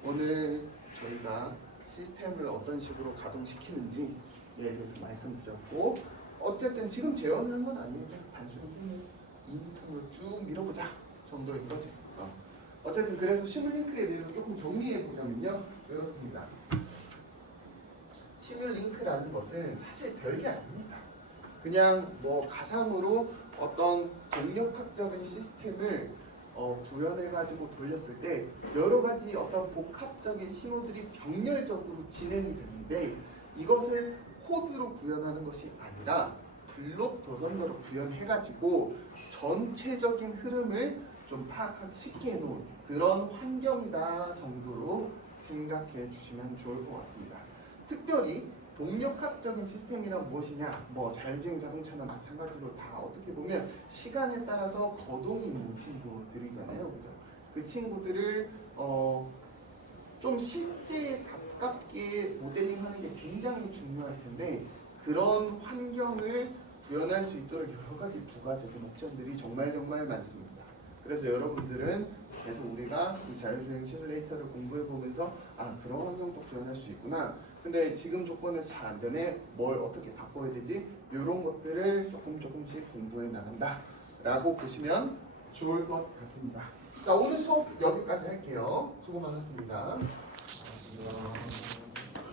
오늘 저희가 시스템을 어떤 식으로 가동시키는지에 대해서 말씀드렸고 어쨌든 지금 재현한 건 아니에요. 단순히 힘을 인턴을 쭉 밀어보자 정도인 거지. 어쨌든 그래서 시뮬링크에 대해서 조금 정리해 보자면요. 이렇습니다. 시뮬링크라는 것은 사실 별게 아닙니다. 그냥 뭐 가상으로 어떤 동력학적인 시스템을 구현해가지고 돌렸을 때 여러 가지 어떤 복합적인 신호들이 병렬적으로 진행이 되는데 이것을 코드로 구현하는 것이 아니라 블록 도선으로 구현해가지고 전체적인 흐름을 좀 파악하기 쉽게 해놓은 그런 환경이다 정도로 생각해 주시면 좋을 것 같습니다. 특별히 동력학적인 시스템이란 무엇이냐? 뭐 자율주행 자동차나 마찬가지로 다 어떻게 보면 시간에 따라서 거동이 있는 친구들이잖아요, 그죠? 그 친구들을 좀 실제에 가깝게 모델링하는 게 굉장히 중요할 텐데 그런 환경을 구현할 수 있도록 여러 가지 부가적인 옵션들이 정말 많습니다. 그래서 여러분들은 계속 우리가 이 자율주행 시뮬레이터를 공부해 보면서 그런 환경도 구현할 수 있구나. 근데 지금 조건은 잘 안 되네. 뭘 어떻게 바꿔야 되지? 이런 것들을 조금씩 공부해 나간다 라고 보시면 좋을 것 같습니다. 자, 오늘 수업 여기까지 할게요. 수고 많았습니다. 이야.